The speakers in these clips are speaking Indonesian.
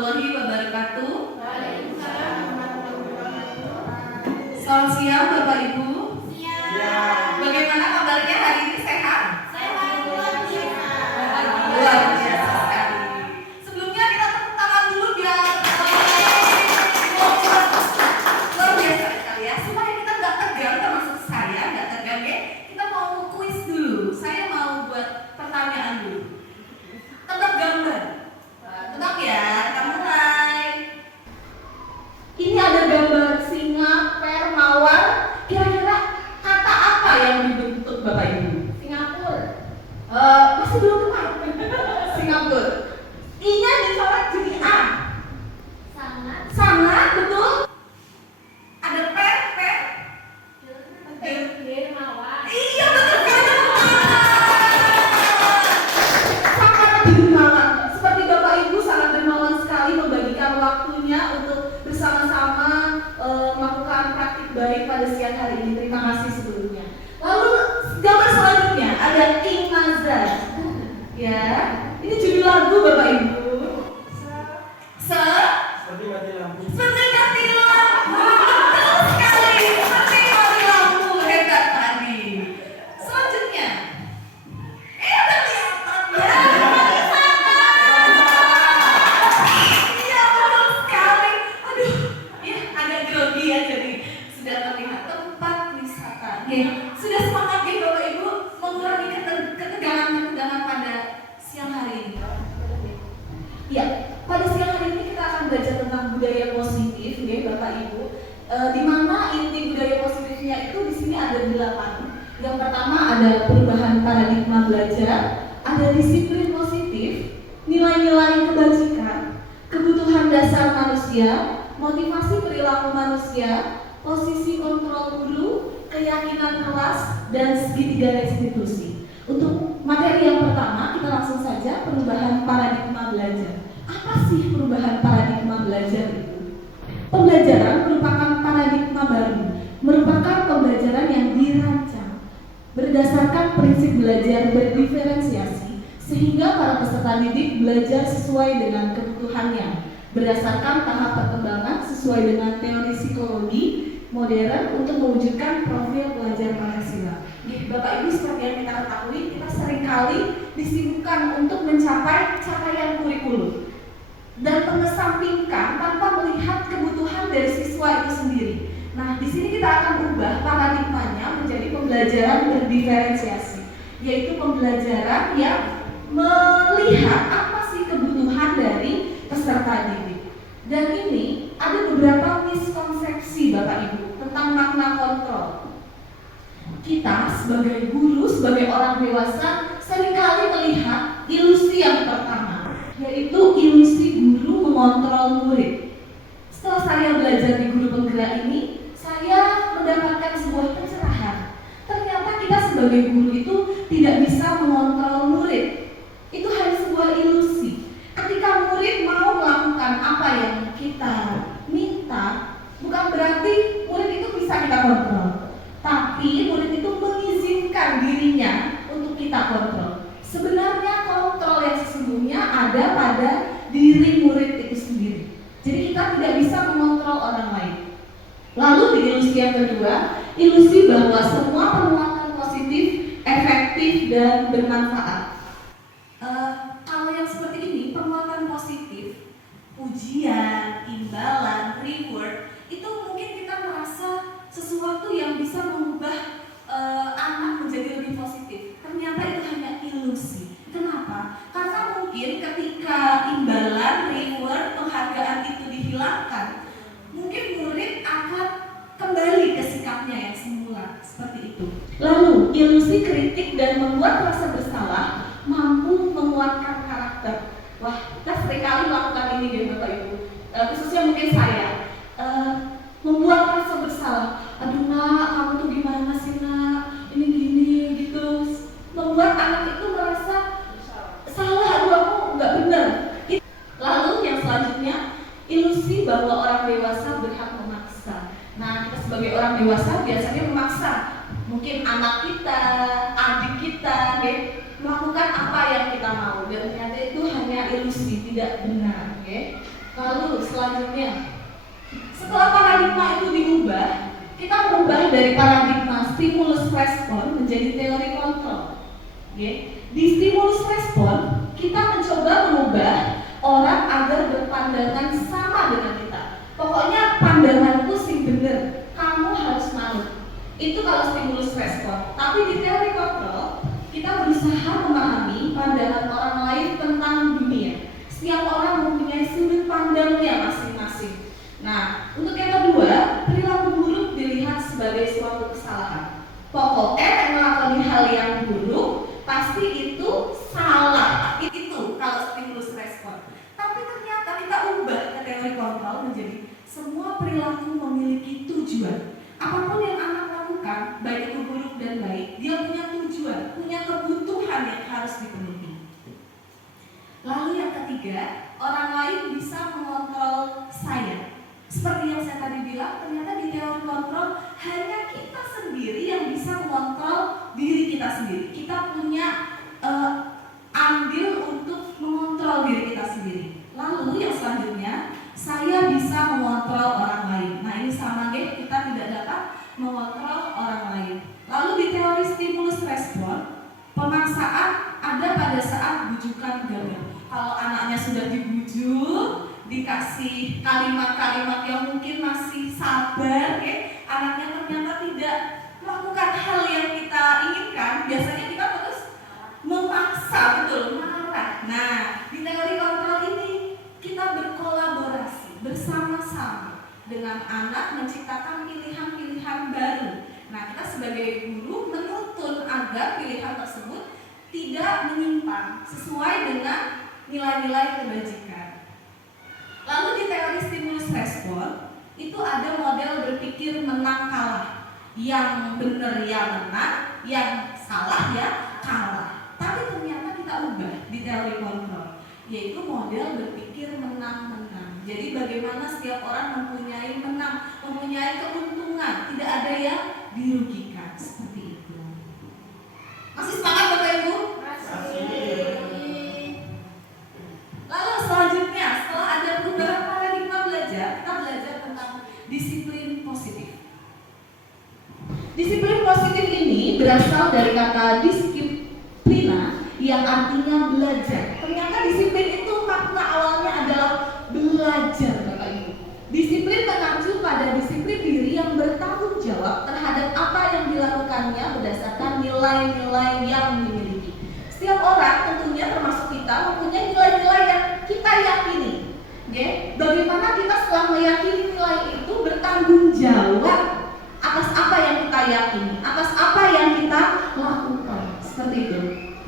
warahmatullahi wabarakatuh. Waalaikumsalam warahmatullahi wabarakatuh. Selamat siang Bapak Ibu. Siang. Bagaimana kabarnya hari ini, sehat? Sehat luar biasa. Luar biasa sekali. Sebelumnya kita tepuk tangan dulu biar luar biasa sekali ya. Supaya kita nggak tegang, termasuk saya nggak tegang ya. Kita mau kuis dulu. Saya mau buat pertanyaan dulu. Tebak gambar. Tebak ya, kita mulai. Ini ada gambar singa, per, mawar. Kira-kira kata apa yang dibentuk Bapak Ibu? Singapura. Masih belum tepat. Singapura. I-nya dicoret jadi A. Sangat. Sangat, betul. Ada per. Dermawan. Iya, betul sekali. Sangat dermawan. Seperti Bapak Ibu sangat dermawan sekali membagikan waktunya untuk bersama-sama melakukan praktik baik pada siang hari ini. Terima kasih sebelumnya. Lalu gambar selanjutnya ada King Nazar. Ya, ini judul lagu Bapak Ibu. Seperti mati lampu. Seperti mati lampu. Betul sekali. Seperti mati lampu. Hebat tadi. Selanjutnya. Udah kelihatan ya. Iya, betul sekali. Aduh, ya agak grogi ya, jadi sudah terlihat tempat wisata. Oke, sudah semangat ya Bapak Ibu mengurangi ketegangan pada siang hari ini. Ya, pada siang hari ini kita akan belajar tentang budaya positif, ya Bapak Ibu. Di mana inti budaya positifnya itu di sini ada 8. Yang pertama ada perubahan paradigma belajar, ada disiplin positif, nilai-nilai kebajikan, kebutuhan dasar manusia, motivasi perilaku manusia, posisi kontrol guru, keyakinan kelas, dan segitiga restitusi. Untuk materi yang pertama, kita langsung saja perubahan paradigma belajar. Apa sih perubahan paradigma belajar itu? Pembelajaran merupakan paradigma baru, merupakan pembelajaran yang dirancang berdasarkan prinsip belajar berdiferensiasi, sehingga para peserta didik belajar sesuai dengan kebutuhannya, berdasarkan tahap perkembangan sesuai dengan teori psikologi modern untuk mewujudkan profil pelajar Pancasila. Bapak Ibu, seperti yang kita ketahui, kita seringkali disibukkan untuk mencapai capaian kurikulum dan mengesampingkan tanpa melihat kebutuhan dari siswa itu sendiri. Nah, di sini kita akan ubah paradigmanya menjadi pembelajaran berdiferensiasi, yaitu pembelajaran yang melihat apa sih kebutuhan dari peserta didik. Dan ini ada beberapa miskonsepsi Bapak Ibu tentang makna kontrol. Kita sebagai guru, sebagai orang dewasa seringkali melihat ilusi yang pertama, yaitu ilusi guru mengontrol murid. Setelah saya belajar di guru penggerak ini, saya mendapatkan sebuah pencerahan. Ternyata kita sebagai guru itu tidak bisa mengontrol murid. Itu hanya sebuah ilusi. Ketika murid mau melakukan apa yang kita minta, bukan berarti murid itu bisa kita kontrol. Tapi murid itu mengizinkan dirinya untuk kita kontrol. Sebenarnya kontrol yang sesungguhnya ada pada diri murid itu sendiri. Jadi kita tidak bisa mengontrol orang lain. Lalu di ilusi yang kedua, ilusi bahwa semua penguatan positif, efektif, dan bermanfaat. Kalau yang seperti ini, penguatan positif, pujian, imbalan, reward, itu mungkin kita merasa sesuatu yang bisa mengubah anak menjadi lebih positif. Ternyata itu hanya ilusi. Kenapa? Karena mungkin ketika imbalan, reward, penghargaan itu dihilangkan, mungkin murid akan kembali ke sikapnya yang semula, seperti itu. Lalu, ilusi kritik dan membuat rasa bersalah mampu menguatkan karakter. Wah, kita seringkali melakukan ini ya Bapak Ibu. Khususnya mungkin saya. Membuat rasa bersalah. Aduh nak, kamu tuh gimana sih nak? Ini gini gitu. Membuat anak itu merasa salah, aduh aku nggak benar. Lalu yang selanjutnya, ilusi bahwa orang dewasa berhak memaksa. Nah, kita sebagai orang dewasa biasanya memaksa. Mungkin anak kita, adik kita, melakukan apa yang kita mau. Dan ternyata itu hanya ilusi, tidak benar. Lalu selanjutnya, setelah paradigma itu diubah, kita merubah dari paradigma stimulus respon menjadi teori kontrol. Di stimulus respon, kita mencoba mengubah orang agar berpandangan sama dengan kita. Pokoknya pandanganku sih bener, kamu harus malu. Itu kalau stimulus respon. Tapi di teori kontrol, kita berusaha memahami pandangan orang lain tentang dunia. Setiap orang mempunyai sudut pandangnya masing-masing. Nah, untuk yang kedua, perilaku buruk dilihat sebagai suatu kesalahan. Pokoknya yang melakukan hal yang buruk pasti itu salah. Itu kalau stimulus respon. Tapi ternyata kita ubah ke teori kontrol menjadi semua perilaku memiliki tujuan. Apapun yang anak lakukan, baik itu buruk dan baik, dia punya tujuan, punya kebutuhan yang harus dipenuhi. Lalu yang ketiga, orang lain bisa mengontrol saya. Seperti yang saya tadi bilang, ternyata di teori kontrol hanya kita sendiri yang bisa mengontrol diri kita sendiri. Kita punya andil untuk mengontrol diri kita sendiri. Lalu yang selanjutnya, saya bisa mengontrol orang lain. Nah ini sama kita tidak dapat mengontrol orang lain. Lalu di teori stimulus respon, pemaksaan ada pada saat bujukan gagal. Kalau anaknya sudah dibujuk, dikasih kalimat-kalimat yang mungkin masih sabar, anaknya ternyata tidak melakukan hal yang kita inginkan, biasanya kita terus memaksa, betul, marah. Nah, di teori kontrol ini kita berkolaborasi bersama-sama dengan anak menciptakan pilihan-pilihan baru. Nah, kita sebagai guru menuntun agar pilihan tersebut tidak menyimpang sesuai dengan nilai-nilai kebajikan. Lalu di teori stimulus respon itu ada model berpikir menang kalah. Yang benar ya menang, yang salah ya kalah. Tapi ternyata kita ubah di teori kontrol, yaitu model berpikir menang-menang. Jadi bagaimana setiap orang mempunyai menang, mempunyai keuntungan, tidak ada yang dirugikan, seperti itu. Masih semangat Bapak Ibu? Lalu selanjutnya, setelah ada perubahan paradigma belajar, kita belajar tentang disiplin positif. Disiplin positif ini berasal dari kata disiplina yang artinya belajar. Ternyata disiplin itu makna awalnya adalah belajar, Bapak Ibu. Disiplin mengacu pada disiplin diri yang bertanggung jawab terhadap apa yang dilakukannya berdasarkan nilai-nilai yang dimiliki. Setiap orang tentunya termasuk kita mempunyai nilai-nilai yang kita yakini. Bagaimana kita setelah meyakini nilai itu bertanggung jawab atas apa yang kita yakini, atas apa yang kita lakukan. Seperti itu.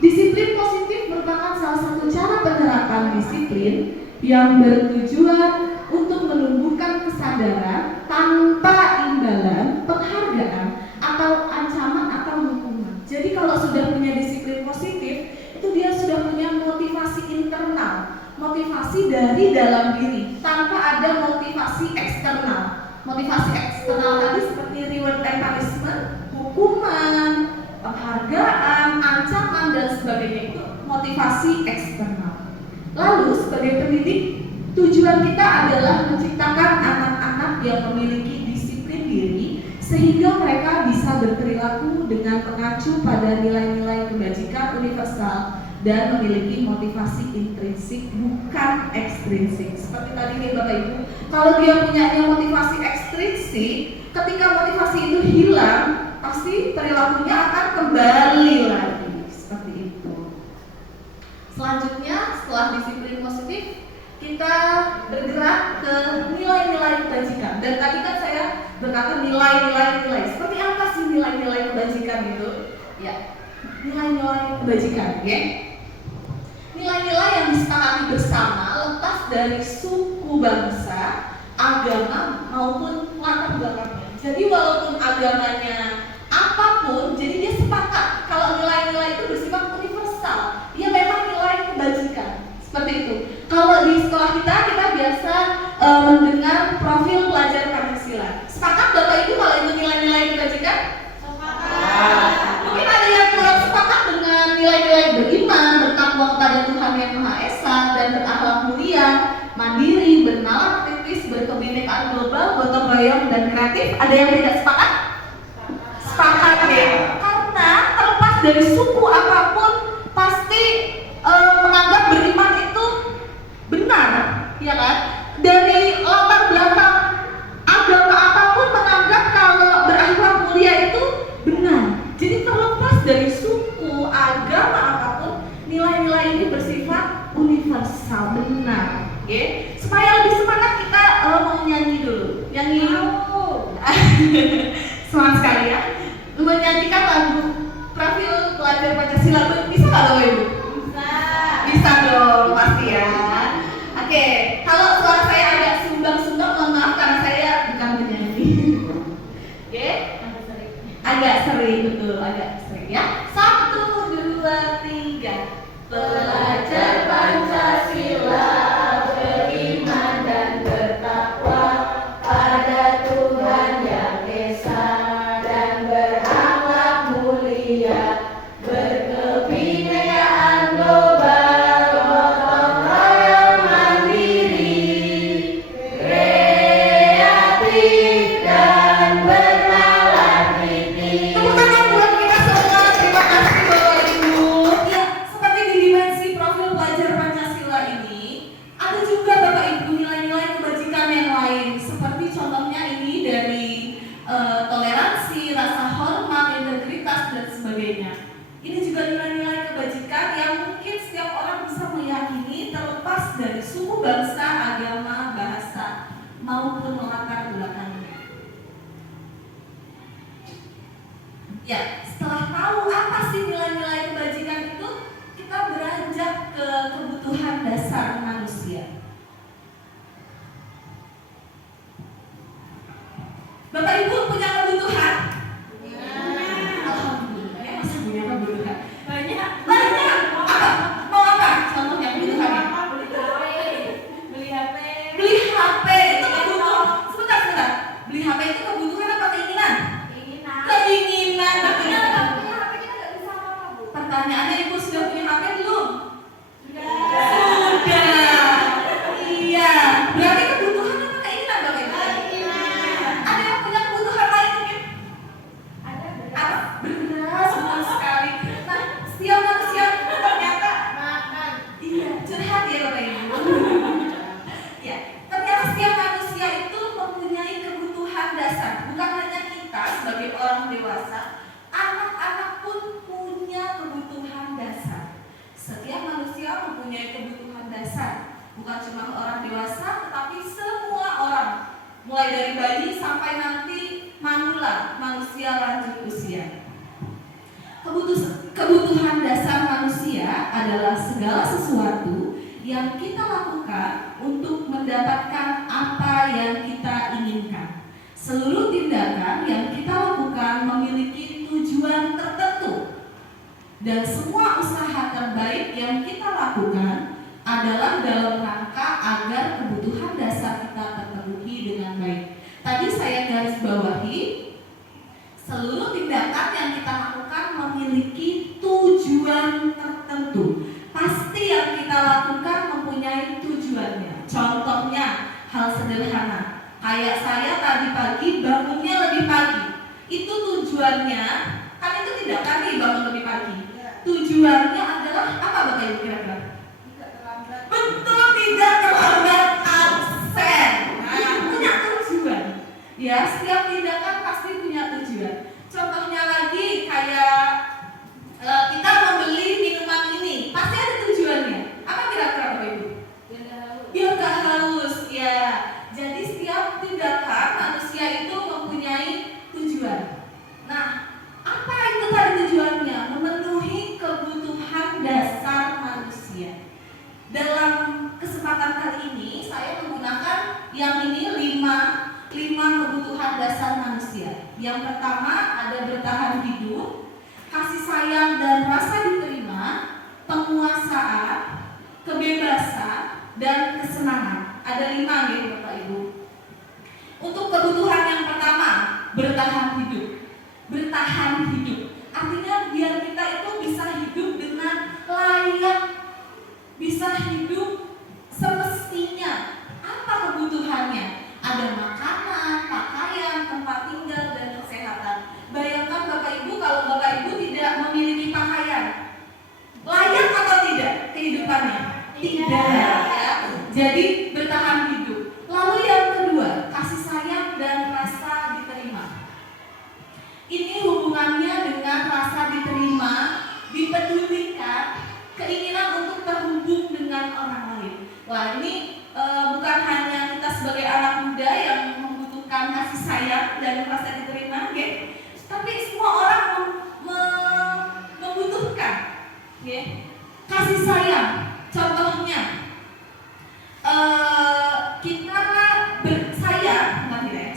Disiplin positif merupakan salah satu cara penerapan disiplin yang bertujuan untuk menumbuhkan kesadaran tanpa imbalan, penghargaan, atau ancaman atau hukuman. Jadi kalau sudah punya disiplin positif, itu dia sudah punya motivasi internal, motivasi dari dalam diri, tanpa ada motivasi eksternal. Motivasi eksternal tadi seperti reward and punishment, hukuman, penghargaan, ancaman, dan sebagainya, itu motivasi eksternal. Lalu sebagai pendidik, tujuan kita adalah menciptakan anak-anak yang memiliki disiplin diri sehingga mereka bisa berperilaku dengan mengacu pada nilai-nilai kebajikan universal dan memiliki motivasi intrinsik bukan ekstrinsik. Seperti tadi nih Bapak Ibu, kalau dia punya motivasi ekstrinsik, ketika motivasi itu hilang, pasti perilakunya akan kembali lagi. Seperti itu. Selanjutnya, setelah disiplin positif, kita bergerak ke nilai-nilai kebajikan. Dan tadi kan saya berkata nilai-nilai. Seperti apa sih nilai-nilai kebajikan itu? Ya, nilai-nilai kebajikan, nilai-nilai yang disepakati bersama lepas dari suku bangsa, agama maupun latar belakangnya. Jadi walaupun agamanya apapun, jadi dia sepakat kalau nilai-nilai itu bersifat universal. Dia memang nilai kebajikan. Seperti itu. Kalau di sekolah kita biasa mendengar profil pelajar Pancasila. Sepakat Bapak Ibu kalau itu nilai-nilai kebajikan? Sepakat. Mungkin ada yang kurang sepakat dengan nilai-nilai beriman, bertakwa kepada Tuhan Yang Maha Esa, dan berakhlak mulia. mandiri, bernalar, kritis, berkebinekaan global, gotong royong, dan kreatif. Ada yang tidak sepakat? Sepakat ya. Karena terlepas dari suku apapun, pasti menganggap beriman itu benar, ya kan? Dari latar belakang agama apapun menganggap kalau berakhlak mulia itu benar. Jadi terlepas dari suku, agama apapun, nilai-nilai ini bersifat universal, benar. Oke? Supaya lebih semangat kita mau nyanyi dulu. Nyanyi. Semangat sekali ya. Menyanyikan lagu Profil Pelajar Pancasila. Bisa nggak Bapak Ibu? Bisa dong, pasti ya. Oke, kalau suara saya agak sumbang-sumbang, mohon maaf karena saya bukan penyanyi. Oke? Agak sering, betul, agak sering ya. 1, 2, 3. Pelajar Pancasila beriman dan bertakwa pada Tuhan Yang Esa dan berakhlak mulia, berkebinekaan global, gotong royong, mandiri, kreatif dan bernalar kritis. Tepuk tangan buat kita semua. Terima kasih Bapak Ibu. Ya, seperti di dimensi profil pelajar Pancasila ini, ada juga Bapak Ibu nilai-nilai kebajikan yang lain. Seperti contohnya ini dari toleransi, rasa hormat, integritas dan sebagainya. Ini juga nilai-nilai kebajikan yang mungkin setiap orang bisa meyakini terlepas dari suku, bangsa, agama, bahasa maupun latar belakangnya. Ya, setelah tahu apa sih nilai-nilai kebajikan itu, kita beranjak ke kebutuhan dasar manusia. Bapak Ibu punya kebutuhan? Alhamdulillah ya, masih punya kebutuhan. Banyak. Apa? Mau apa? Contohnya kebutuhannya? Beli HP itu kebutuhan. Sebentar. Beli HP itu kebutuhan apa keinginan? Keinginan. Pertanyaannya, Ibu sudah punya HP belum? Sudah. Iya. Berarti kebutuhan apa keinginan Bapak Ibu? Ada yang punya kebutuhan lain mungkin? Apa? Benar, benar sekali. Nah, setiap manusia ternyata iya, curhat ya Bapak Ibu. Ya, ternyata setiap manusia itu mempunyai kebutuhan dasar. Bukan hanya kita sebagai orang dewasa, anak-anak pun punya kebutuhan dasar. Setiap manusia mempunyai kebutuhan dasar. Bukan cuma orang dewasa, tetapi semua orang. Mulai dari bayi sampai nanti manula, manusia lanjut usia. Kebutuhan dasar manusia adalah segala sesuatu yang kita lakukan untuk mendapatkan apa yang kita inginkan. Seluruh tindakan yang kita lakukan memiliki tujuan tertentu, dan semua usaha terbaik yang kita lakukan adalah dalam rangka agar kebutuhan dasar kita terpenuhi dengan baik. Tadi saya garis bawahi, seluruh tindakan yang kita lakukan memiliki tujuan tertentu. Pasti yang kita lakukan mempunyai tujuannya. Contohnya hal sederhana, kayak saya tadi pagi bangunnya lebih pagi. Itu tujuannya, kan itu tindakan nih bangun lebih pagi. Tujuannya adalah apa Bapak Ibu kira-kira? Betul, tidak terlambat absen. Nah, punya tujuan. Ya, setiap tindakan pasti punya tujuan. Contohnya lagi kayak kita membeli minuman ini, pasti ada tujuannya. Apa kira-kira Bapak Ibu? Biar gak haus. Ya, jadi setiap tindakan manusia itu mempunyai tujuan. Nah, apa itu tadi tujuannya? Memenuhi kebutuhan dasar manusia. Dalam kesempatan kali ini saya menggunakan yang ini 5 kebutuhan dasar manusia. Yang pertama ada bertahan hidup, kasih sayang dan rasa diterima, penguasaan, kebebasan, dan kesenangan. Ada 5 ya Bapak Ibu. Untuk kebutuhan yang pertama, bertahan hidup. Bertahan hidup artinya biar kita itu bisa hidup dengan layak, bisa hidup semestinya, sayang dan merasa diterima, okay? Tapi semua orang membutuhkan, okay? Kasih sayang. Contohnya,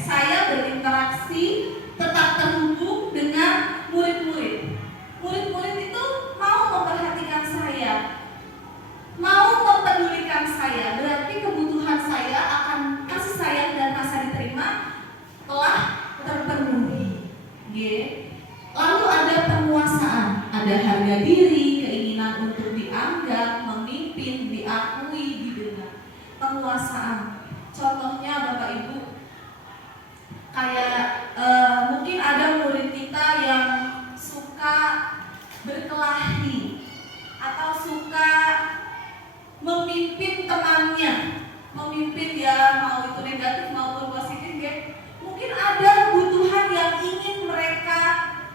saya berinteraksi tetap terhubung dengan murid-murid. Murid-murid itu mau memperhatikan saya, mau mempedulikan saya, berarti kebutuhan saya akan kasih sayang dan rasa diterima telah terpenuhi. Lalu ada penguasaan, ada harga diri, keinginan untuk dianggap, memimpin, diakui, didengar. Penguasaan, contohnya Bapak Ibu, kayak mungkin ada murid kita yang suka berkelahi atau suka memimpin temannya, memimpin ya mau itu negatif maupun positif ya. Mungkin ada kebutuhan yang ingin mereka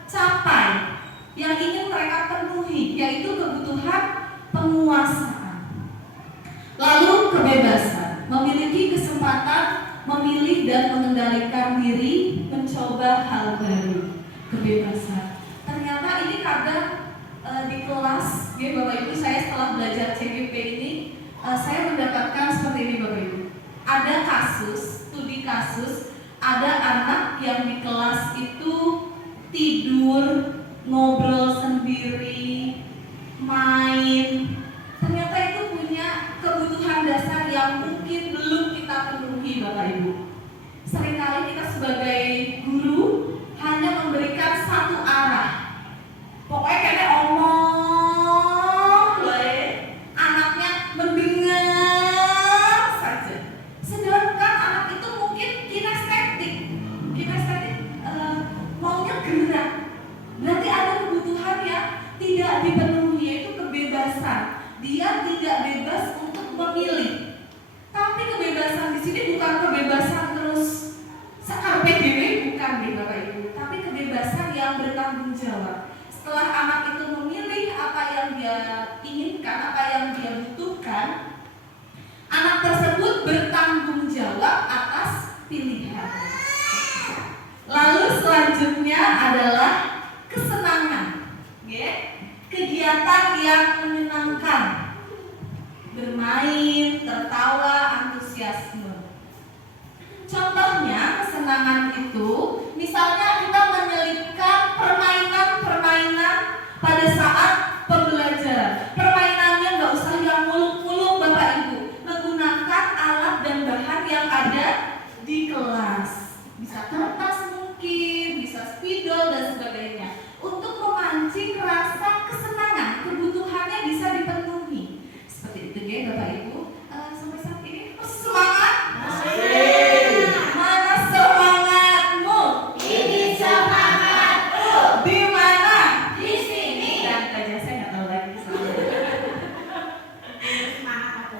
capai, yang ingin mereka penuhi, yaitu kebutuhan penguasaan. Lalu kebebasan, memiliki kesempatan memilih dan mengendalikan diri, mencoba hal baru. Kebebasan. Ternyata ini kadang di kelas, ya Bapak Ibu, saya setelah belajar CGP ini, saya mendapatkan seperti ini Bapak Ibu. Ada kasus, studi kasus, ada anak yang di kelas itu tidur, ngobrol sendiri, main. Ternyata itu punya kebutuhan dasar yang mungkin belum kita penuhi Bapak Ibu. Seringkali kita sebagai guru hanya memberikan satu arah. Pokoknya kayaknya omong, anaknya mendengar saja. Sedangkan anak itu mungkin kinestetik maunya gerak. Berarti ada kebutuhan yang tidak dipenuhi, yaitu kebebasan. Dia tidak bebas untuk memilih. Tapi kebebasan di sini bukan kebebasan terus sekarpe dewe, bukan nih Bapak Ibu. Tapi kebebasan yang bertanggung jawab. Setelah anak itu memilih apa yang dia inginkan, apa yang dia butuhkan, anak tersebut bertanggung jawab atas pilihan. Lalu selanjutnya adalah kesenangan, kegiatan yang menyenangkan, bermain, tertawa, antusiasme. Contohnya kesenangan itu, misalnya kita menyelipkan permainan pada saat pembelajaran. Permainannya nggak usah yang muluk-muluk Bapak Ibu, menggunakan alat dan bahan yang ada di kelas. Bisa kertas mungkin, bisa spidol dan sebagainya. Untuk memancing rasa kesenangan, kebutuhannya bisa dipenuhi. Seperti itu ya Bapak Ibu. Sampai saat ini semangat? Mana semangatmu? Ini semangatku. Di mana? Di sini. Dan aja saya nggak tahu lagi soalnya. Semangat aku.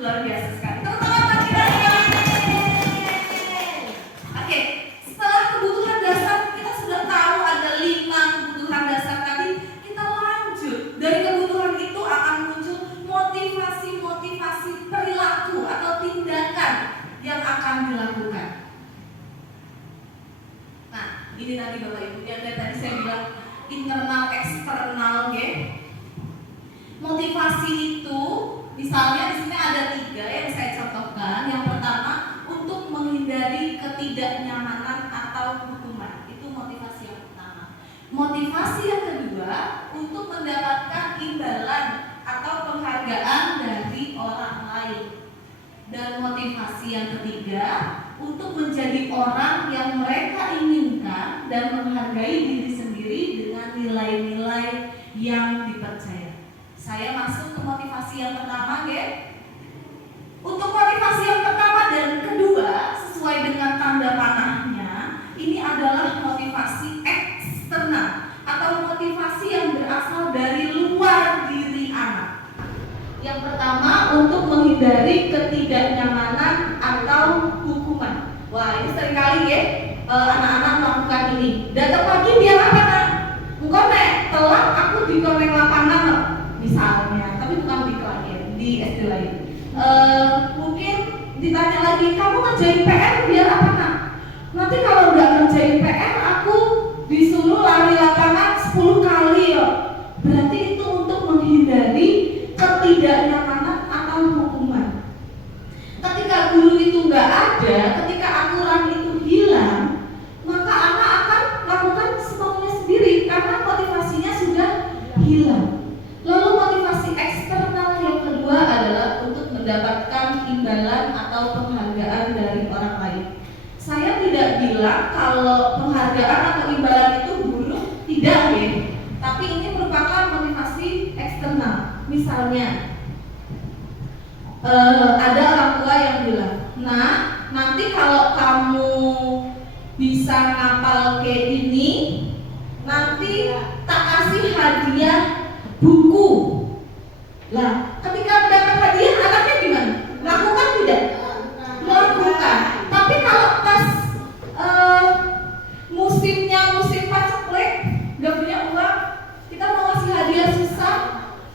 Luar biasa sekali. Tepuk tangan buat kita semua. Oke, setelah kebutuhan dasar kita sudah tahu ada 5 kebutuhan dasar tadi. Kita lanjut. Dari kebutuhan itu akan muncul motivasi perilaku atau tindakan yang akan dilakukan. Nah, ini tadi Bapak Ibu yang dari tadi saya bilang internal eksternal, ya. Motivasi itu misalnya di sini ada 3 yang saya contohkan. Yang pertama, untuk menghindari ketidaknyamanan atau hukuman. Itu motivasi yang pertama. Motivasi yang kedua, untuk mendapatkan imbalan atau penghargaan dari orang lain. Dan motivasi yang ketiga, untuk menjadi orang yang mereka inginkan dan menghargai diri sendiri dengan nilai-nilai yang dipercaya. Saya masuk ke motivasi yang pertama, ya. Untuk motivasi yang pertama dan kedua, sesuai dengan tanda panahnya, ini adalah motivasi eksternal atau motivasi yang berasal dari luar diri anak. Yang pertama, untuk menghindari ketidaknyamanan atau hukuman. Wah, ini seringkali ya anak-anak melakukan ini. Datang pagi biar apa nak? Engkau nek telat aku dikoneng lapangan loh, misalnya. Tapi bukan di kelas ya, di SD lain. Mungkin ditanya lagi, kamu ngerjain PR biar apa nak? Nanti kalau nggak ngerjain PR aku disuruh lari lapangan 10 kali ya. Berarti itu untuk menghindari ketidaknyamanan atau hukuman. Ketika guru itu nggak ada, ketika aturan itu hilang, maka anak akan melakukan semaunya sendiri karena motivasinya sudah hilang. Lalu motivasi eksternal yang kedua adalah untuk mendapatkan imbalan atau penghargaan dari orang lain. Saya tidak bilang kalau penghargaan atau imbalan itu buruk, tidak ya. Tapi ini merupakan motivasi eksternal. Misalnya, ada orang tua yang bilang, nah nanti kalau kamu bisa ngapal kayak ini, nanti tak kasih hadiah buku. Lah, ketika mendapat hadiah, anaknya gimana? Lakukan tidak? Melakukan. Tapi kalau pas musim paceklik, gak punya uang, kita mau ngasih hadiah susah,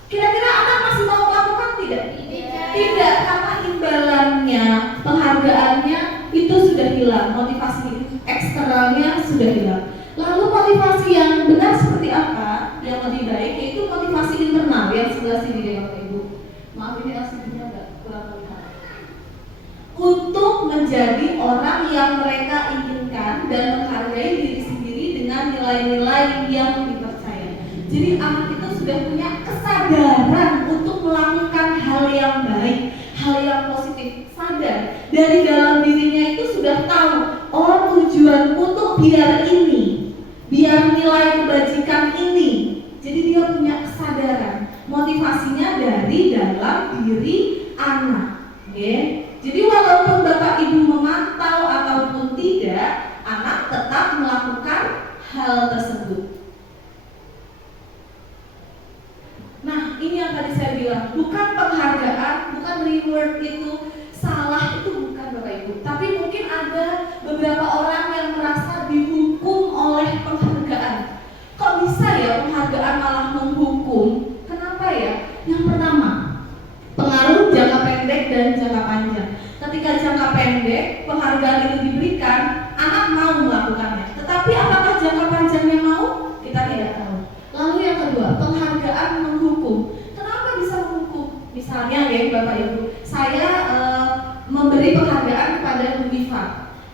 kira-kira anak masih mau melakukan tidak? Tidak, karena imbalannya, penghargaannya itu sudah hilang, motivasi eksternalnya sudah hilang. Lalu motivasi yang benar seperti apa? Yang lebih baik yaitu motivasi internal yang sebelah sini deh Bapak Ibu. Maaf ini LCD-nya agak kurang terlihat. Untuk menjadi orang yang mereka inginkan dan menghargai diri sendiri dengan nilai-nilai yang dipercaya. Jadi anak itu sudah punya kesadaran untuk melakukan hal yang baik, hal yang positif. Sadar dari dalam dirinya itu sudah tahu, oh tujuanku tuh biar ini, biar nilai kebajikan ini. Jadi dia punya kesadaran, motivasinya dari dalam diri anak. Okay? Jadi walaupun Bapak Ibu memantau ataupun tidak, anak tetap melakukan hal tersebut. Nah, ini yang tadi saya bilang, bukan penghargaan, bukan reward itu salah, itu bukan Bapak Ibu. Tapi mungkin ada beberapa orang yang merasa dihukum oleh penghargaan. Kok bisa ya penghargaan malah menghukum? Kenapa ya? Yang pertama, pengaruh jangka pendek dan jangka panjang. Ketika jangka pendek penghargaan itu diberikan, anak mau melakukannya. Tetapi apakah jangka panjangnya mau? Kita tidak tahu. Lalu yang kedua, penghargaan menghukum. Kenapa bisa menghukum? Misalnya ya Bapak Ibu, saya memberi penghargaan kepada Bu Diva.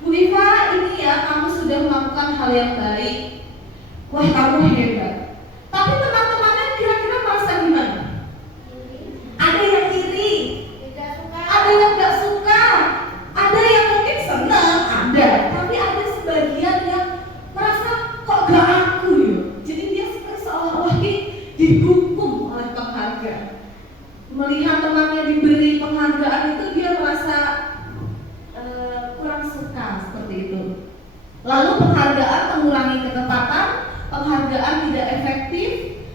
Bu Diva, ini ya kamu sudah melakukan hal yang baik. Wah, kamu hebat. Tapi teman-temannya kira-kira merasa gimana? Ada yang iri, ada yang gak suka, ada yang mungkin senang, ada. Tapi ada sebagian yang merasa kok gak aku ya. Jadi dia seperti seolah-olah dihukum oleh penghargaan. Melihat temannya diberi penghargaan itu dia merasa kurang suka seperti itu. Lalu penghargaan mengurangi ketepatan, penghargaan tidak efektif,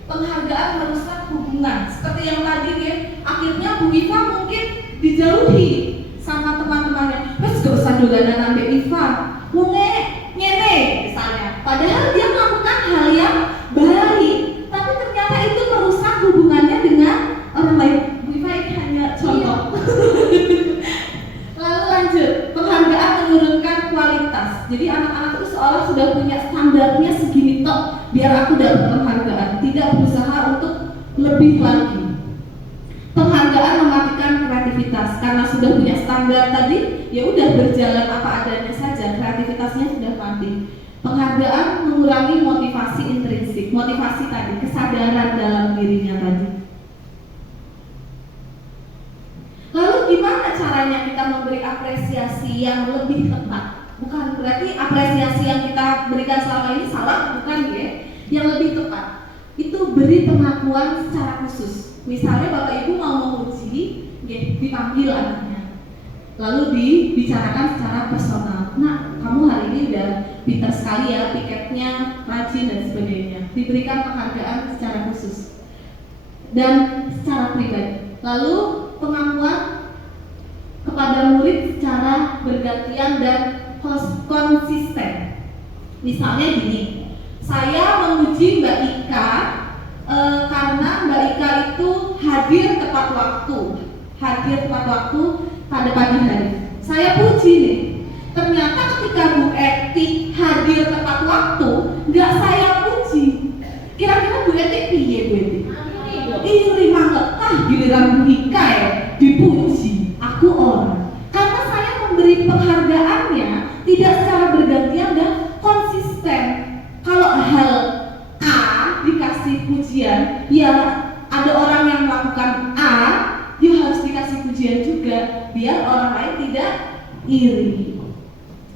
penghargaan merusak hubungan. Seperti yang tadi ya, akhirnya Bu Iva mungkin dijauhi sama teman-temannya. Mas gak usah dolanan sampai Iva, ngene misalnya. Padahal dia melakukan hal yang baik, tapi ternyata itu merusak hubungannya dengan orang lain. Bu Iva ini hanya contoh. Lalu lanjut, penghargaan menurunkan kualitas. Jadi anak-anak itu seolah sudah punya standarnya segini tok, biar aku dapat penghargaan, tidak berusaha untuk lebih lagi. Penghargaan mematikan kreativitas karena sudah punya standar tadi, ya udah berjalan apa adanya saja, kreativitasnya sudah mati. Penghargaan mengurangi motivasi intrinsik, motivasi tadi, kesadaran dalam dirinya tadi. Lalu gimana caranya kita memberi apresiasi yang lebih tepat? Bukan berarti apresiasi yang kita berikan selama ini salah, bukan ya? Yang lebih tepat itu beri pengakuan secara khusus. Misalnya Bapak Ibu mau menguji, ya, dipanggil anaknya, lalu dibicarakan secara personal. Nah, kamu hari ini udah pintar sekali ya, piketnya rajin dan sebagainya. Diberikan penghargaan secara khusus dan secara pribadi. Lalu pengakuan kepada murid secara bergantian dan konsisten. Misalnya gini, saya memuji Mbak Ika karena Mbak Ika itu hadir tepat waktu pada pagi hari. Saya puji nih, ternyata ketika Bu biar orang lain tidak iri.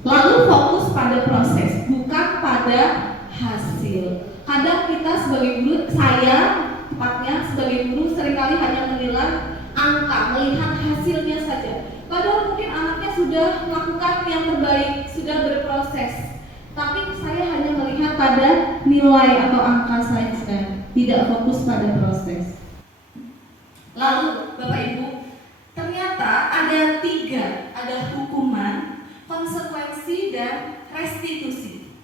Lalu fokus pada proses, bukan pada hasil. Kadang kita sebagai guru, saya tepatnya sebagai guru seringkali hanya menilai angka, melihat hasilnya saja. Padahal mungkin anaknya sudah melakukan yang terbaik, sudah berproses. Tapi saya hanya melihat pada nilai atau angka saja, tidak fokus pada proses. Lalu Bapak Ibu, ternyata ada 3, ada hukuman, konsekuensi, dan restitusi.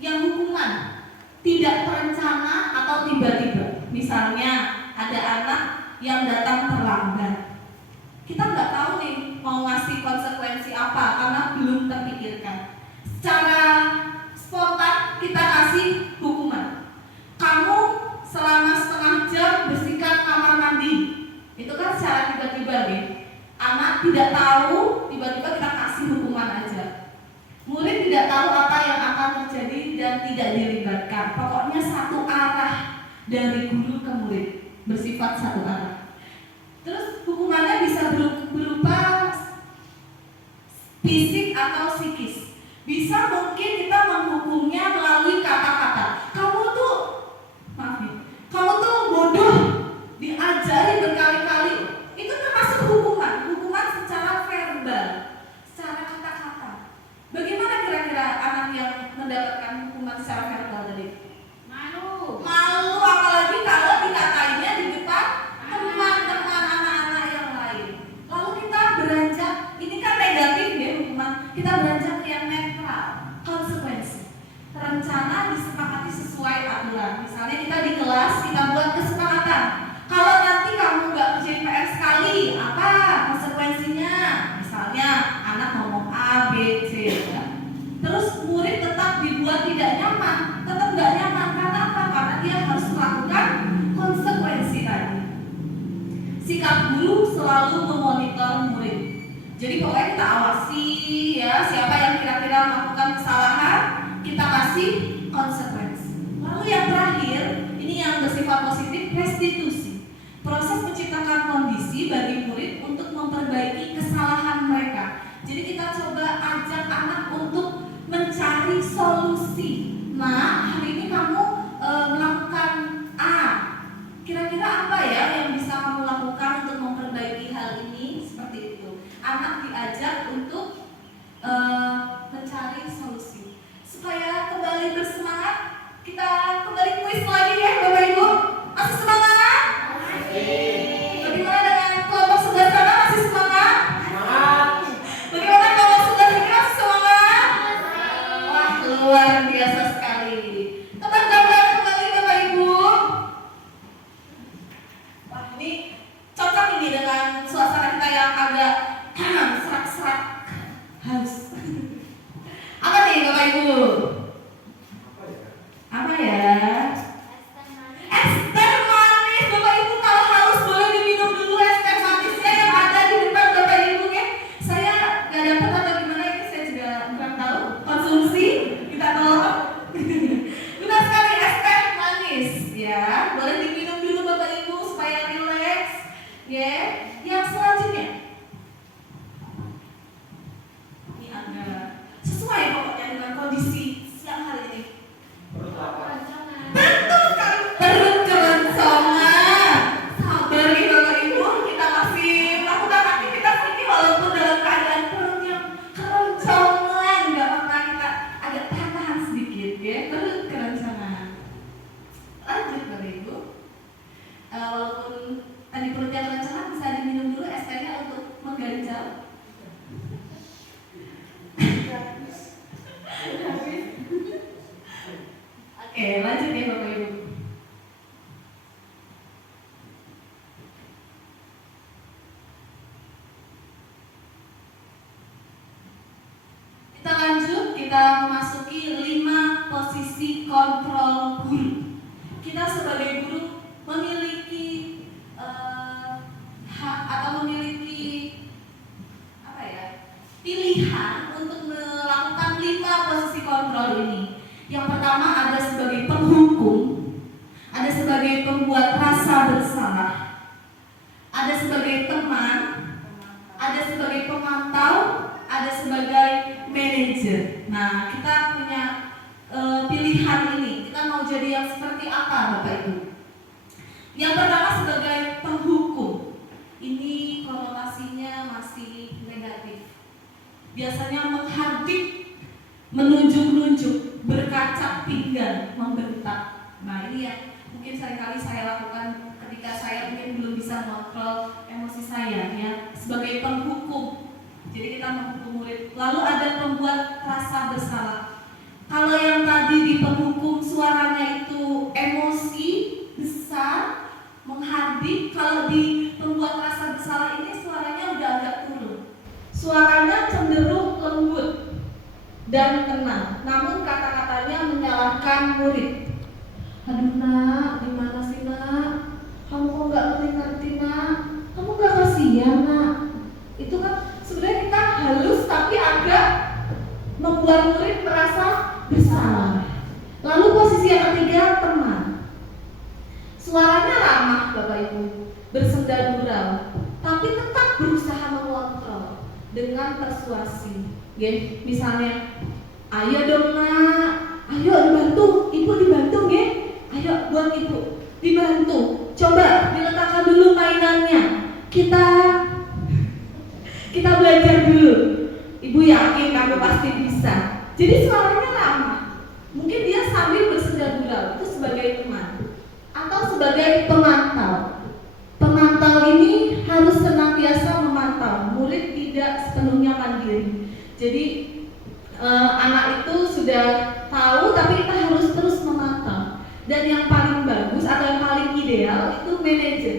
Yang hukuman tidak terencana atau tiba-tiba. Misalnya ada anak yang datang terlambat. Kita nggak tahu nih mau ngasih konsekuensi apa karena belum terpikirkan. Secara spontan kita kasih hukuman. Kamu selama setengah jam bersihkan kamar mandi. Itu kan secara tiba-tiba nih. Anak tidak tahu, tiba-tiba kita kasih hukuman aja. Murid tidak tahu apa yang akan terjadi dan tidak dilibatkan. Pokoknya satu arah dari guru ke murid, bersifat satu arah. Terus hukumannya bisa berupa fisik atau psikis. Bisa mungkin kita menghukumnya melalui kata-kata. Kamu tuh bodoh, diajari berkali-kali. Itu termasuk hukuman secara verbal, secara kata-kata. Bagaimana kira-kira anak yang mendapatkan hukuman secara verbal tadi? Malu, apalagi kalau dikatainya di depan teman-teman anak-anak yang lain. Lalu kita beranjak, ini kan negatif ya hukuman. Kita beranjak ke yang netral, konsekuensi. Rencana disepakati sesuai aturan. Misalnya kita di kelas, kita buat kesepakatan. Kalau nanti kamu nggak kerjain PR sekali, apa konsekuensinya? Misalnya anak ngomong A, B, C, ya. Terus murid tetap dibuat tidak nyaman, tetap nggak nyaman. Karena apa? Karena dia harus melakukan konsekuensi tadi. Sikap guru selalu memonitor murid. Jadi pokoknya kita awasi ya, siapa yang kira-kira melakukan kesalahan, kita kasih konsekuensi. Lalu yang terakhir, ini yang bersifat positif, restitusi. Proses menciptakan kondisi bagi murid untuk memperbaiki kesalahan mereka. Jadi kita coba ajak anak untuk mencari solusi. Nah, hari ini kamu melakukan A. Kira-kira apa ya yang bisa kamu lakukan untuk memperbaiki hal ini? Seperti itu. Anak diajak untuk mencari solusi. Supaya kembali bersemangat, kita kembali kuis lagi ya Bapak Ibu. Masih semangat? Bagaimana dengan kelompok sebelah sana, masih semangat? Bagaimana kelompok sebelah sini, masih semangat? Wah, luar biasa sekali. Teman gambar kembali Bapak Ibu. Wah, ini cocok ini dengan suasana kita yang agak serak-serak haus. Apa nih Bapak Ibu? Apa ya? Es teh manis. Bapak Ibu kalau haus boleh diminum dulu es teh manisnya yang ada di depan Bapak Ibu ya. Saya nggak dapat atau gimana ini, saya juga kurang tahu. Konsumsi kita tolong. Benar sekali, es teh manis ya. Boleh diminum dulu Bapak Ibu supaya rileks ya. Yang selanjutnya ini agak sesuai pokoknya dengan kondisi siang hari ini. Betul sekali, perut keroncongan. Sabar nih Bapak Ibu, kita masih melakukan aktivitas ini walaupun dalam keadaan perut yang keroncongan. Gak apa-apa, kita agak tahan-tahan sedikit ya, perut keroncongan. Lanjut Bapak Ibu. Walaupun tadi perutnya keroncongan, bisa diminum dulu es tehnya untuk mengganjal. Oke, lanjut ya Bapak Ibu. Kita lanjut, kita memasuki 5 posisi kontrol guru. Kita sebagai guru memiliki hak atau memiliki pilihan untuk melakukan 5 posisi kontrol ini. Yang pertama ada sebagai penghukum, ada sebagai pembuat rasa bersalah, ada sebagai teman, ada ada sebagai pemantau, ada sebagai manajer. Nah, kita punya pilihan ini. Kita mau jadi yang seperti apa, Bapak Ibu? Yang pertama sebagai penghukum. Ini konotasinya masih negatif. Biasanya menghardik, menunjuk-nunjuk, berkacak pinggang, membentak. Nah, ini yang mungkin seringkali saya lakukan ketika saya mungkin belum bisa mengontrol emosi saya, ya, sebagai penghukum. Jadi kita menghukum murid. Lalu ada pembuat rasa bersalah. Kalau yang tadi di penghukum suaranya itu emosi besar, menghardik. Kalau di pembuat rasa bersalah ini suaranya udah agak turun. Suaranya cenderung lembut dan tenang, namun kata-katanya menyalahkan murid. Aduh nak, gimana sih nak? Kamu kok nggak ngerti-ngerti nak? Kamu nggak kasihan nak? Itu kan sebenarnya kita halus tapi agak membuat murid merasa bersalah. Lalu posisi yang ketiga, teman. Suaranya ramah Bapak Ibu, bersenda gurau, tapi tetap berusaha mengontrol dengan persuasi. Misalnya, ayo dong nak, ayo dibantu, ibu dibantu nggih. Ayo buat ibu, dibantu. Coba diletakkan dulu mainannya. Kita belajar dulu. Ibu yakin kamu pasti bisa. Jadi suaranya ramah. Mungkin dia sambil bersenda gurau, itu sebagai teman atau sebagai pemantau. Pemantau ini harus senantiasa memantau. Murid tidak sepenuhnya mandiri. Jadi anak itu sudah tahu, tapi kita harus terus memantau. Dan yang paling bagus atau yang paling ideal itu manajer.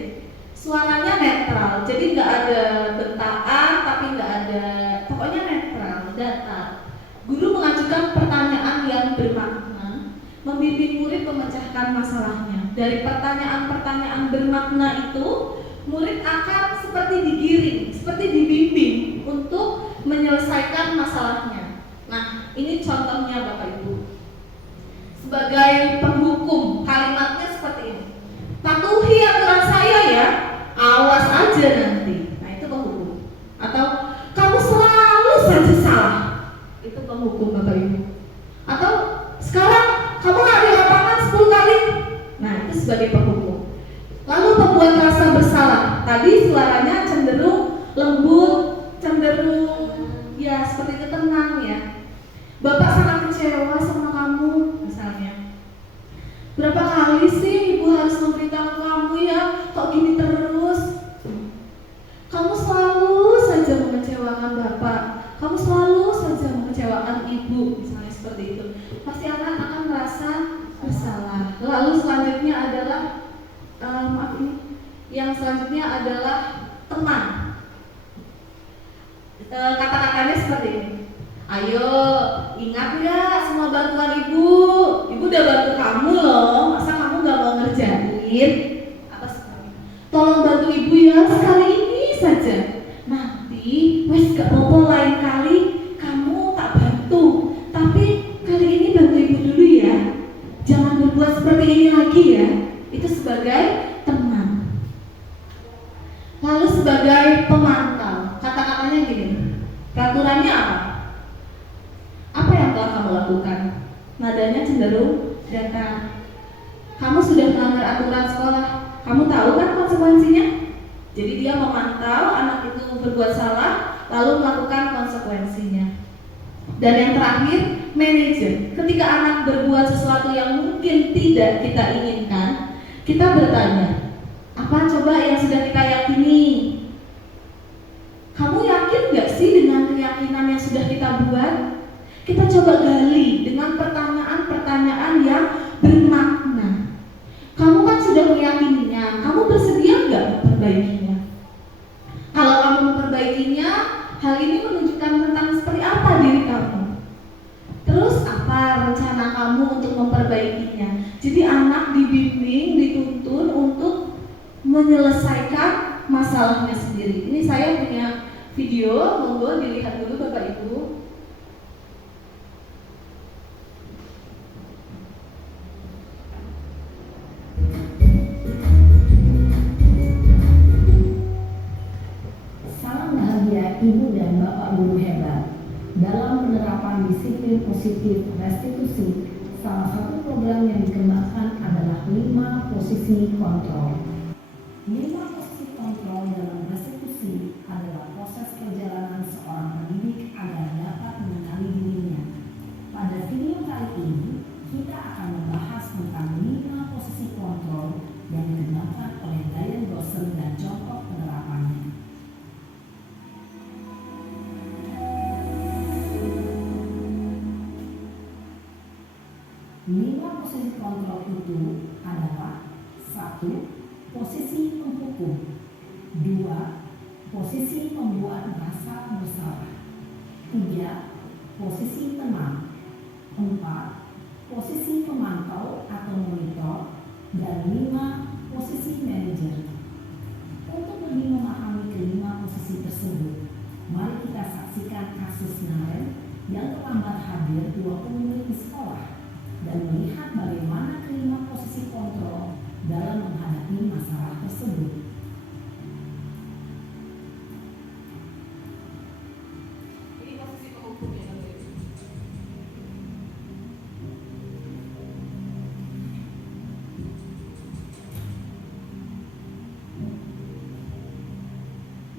Suaranya netral, jadi nggak ada bentakan, tapi nggak ada, pokoknya netral, datar. Guru mengajukan pertanyaan yang bermakna, membimbing murid memecahkan masalahnya. Dari pertanyaan-pertanyaan bermakna itu, murid akan seperti digiring, seperti dibimbing untuk menyelesaikan masalahnya. Nah, ini contohnya Bapak Ibu. Sebagai penghukum, kalimatnya seperti ini. Patuhi aturan saya ya, awas aja nanti. Nah, itu penghukum. Atau kamu selalu saja salah. Itu penghukum Bapak Ibu. Atau sekarang kamu lari lapangan 10 kali. Nah, itu sebagai penghukum. Lalu pembuat rasa bersalah. Tadi suaranya cenderung lembut, cenderung ya seperti itu, tenang ya. Bapak sangat kecewa sama kamu misalnya. Berapa kali sih ibu harus memberitahu kamu ya, kok gini terus? Kamu selalu saja mengecewakan bapak, kamu selalu saja mengecewakan ibu, misalnya seperti itu. Pasti anak akan merasa bersalah. Lalu selanjutnya adalah yang selanjutnya adalah teman. Kata-katanya seperti ini. Ayo, ingat ya semua bantuan ibu. Ibu udah bantu kamu loh. Masa kamu gak mau ngerjain? Tolong bantu ibu ya sekali ini saja. Nanti, wes gak apa-apa lain kali kamu tak bantu. Tapi kali ini bantu ibu dulu ya. Jangan berbuat seperti ini lagi ya. Itu sebagai teman. Lalu sebagai pemantau, kata-katanya gini. Peraturannya apa? Apa yang telah kamu lakukan? Nadanya cenderung datar. Kamu sudah melanggar aturan sekolah. Kamu tahu kan konsekuensinya? Jadi dia memantau anak itu berbuat salah, lalu melakukan konsekuensinya. Dan yang terakhir, manajer. Ketika anak berbuat sesuatu yang mungkin tidak kita inginkan, kita bertanya, apa coba yang sudah kita yakini? Kamu yakin gak sih dengan keyakinan yang sudah kita buat? Kita coba gali dengan pertanyaan-pertanyaan yang bermakna. Kamu kan sudah meyakininya, kamu bersedia nggak memperbaikinya? Kalau kamu memperbaikinya, hal ini menunjukkan tentang seperti apa diri kamu. Terus apa rencana kamu untuk memperbaikinya? Jadi anak dibimbing, dituntun untuk menyelesaikan masalahnya sendiri. Ini saya punya video, monggo dilihat dulu Bapak Ibu. Salam bahagia penerapan disiplin positif restitusi, salah satu program yang dikembangkan adalah 5 posisi kontrol. 5 posisi kontrol dalam restitusi adalah proses perjalanan seorang pendidik agar dapat mengenali dirinya. Pada video kali ini, kita akan membahas tentang 5 posisi kontrol yang dikembangkan oleh Diane Dawson dan contoh penerapannya. 5 posisi kontrol itu adalah 1. Posisi penghukum, 2. Posisi pembuat merasa bersalah, 3. Posisi tenang, 4. Posisi pemantau atau monitor, dan 5. Posisi manajer. Untuk lebih memahami kelima posisi tersebut, mari kita saksikan kasus Naren yang terlambat hadir 20 menit di sekolah dan melihat bagaimana kelima posisi kontrol dalam menghadapi masalah tersebut. Ini posisi penghukum ya.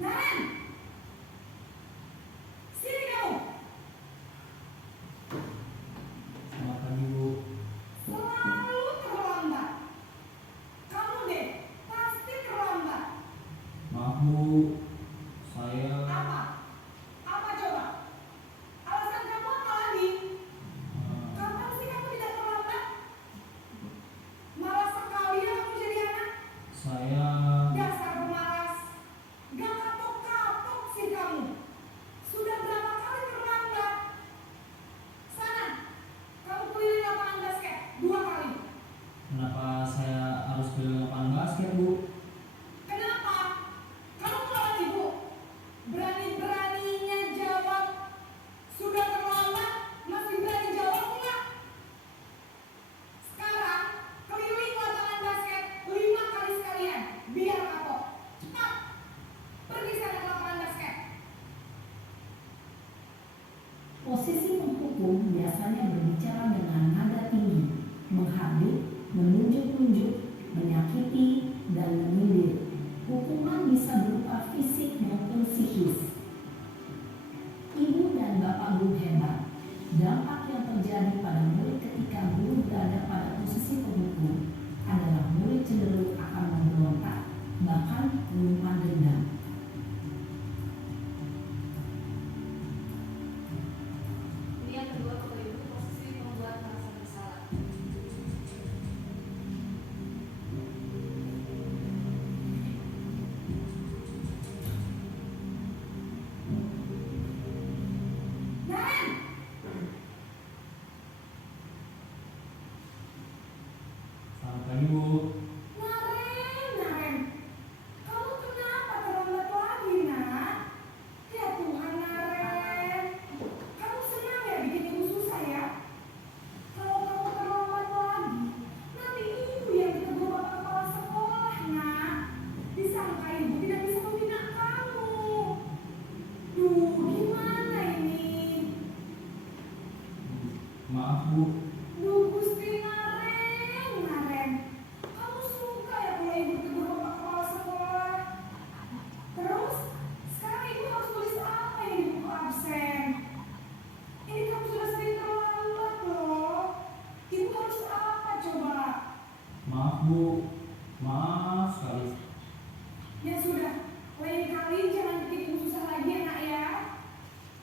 Naren, sini kamu. Selamat pagi, Bu. Selalu terlambat. Kamu deh, pasti terlambat. Maaf, Bu. Saya Apa? Apa coba? Alasan kamu apa lagi? Kapan sih kamu tidak terlambat? Malas sekali ya kamu jadi anak. saya Dasar pemalas. Gak kapok-kapok sih kamu. Sudah berapa kali terlambat? Sana, kamu keliling lapangan basket 2 kali. kenapa saya harus keliling lapangan basket, Bu? Kenapa? Kamu melawan ibu. Berani-beraninya jawab. Sudah terlambat, masih berani jawab enggak? Sekarang, keliling lapangan basket 5 kali sekalian. Biar kapok. Cepat. Pergi sana ke lapangan basket. Posisi penghukum biasanya berbicara dengan nada tinggi, menghardik, menunjuk-nunjuk, menyakiti, dan menyindir. Hukuman bisa berupa fisik maupun psikis. Ibu dan bapak guru hebat. Dampak yang terjadi pada murid ketika guru berada pada posisi penghukum adalah murid cenderung akan memberontak, bahkan menyimpan dendam. Ini yang kedua, Bapak Ibu, posisi membuat merasa bersalah. Naren, Selamat pagi, Bu. Naren, kamu kenapa terlambat lagi, nak? Ya Tuhan, Naren, kamu senang ya bikin ibu susah ya? Kalau kamu terlambat lagi, nanti ibu yang ditegur bapak kepala sekolah, nak. Disangka ibu tidak bisa membina kamu. Duh, gimana ini? Maaf, Bu. Duh, Gusti Naren, kamu suka ya kalau ibu tegur bapak kepala sekolah? Terus, sekarang ibu harus tulis apa ini di buku absen? Ini kamu sudah sering terlambat loh. Ibu harus apa coba? Maaf, Bu. Maaf sekali. Ya sudah, lain kali jangan bikin ibu susah lagi ya, nak ya.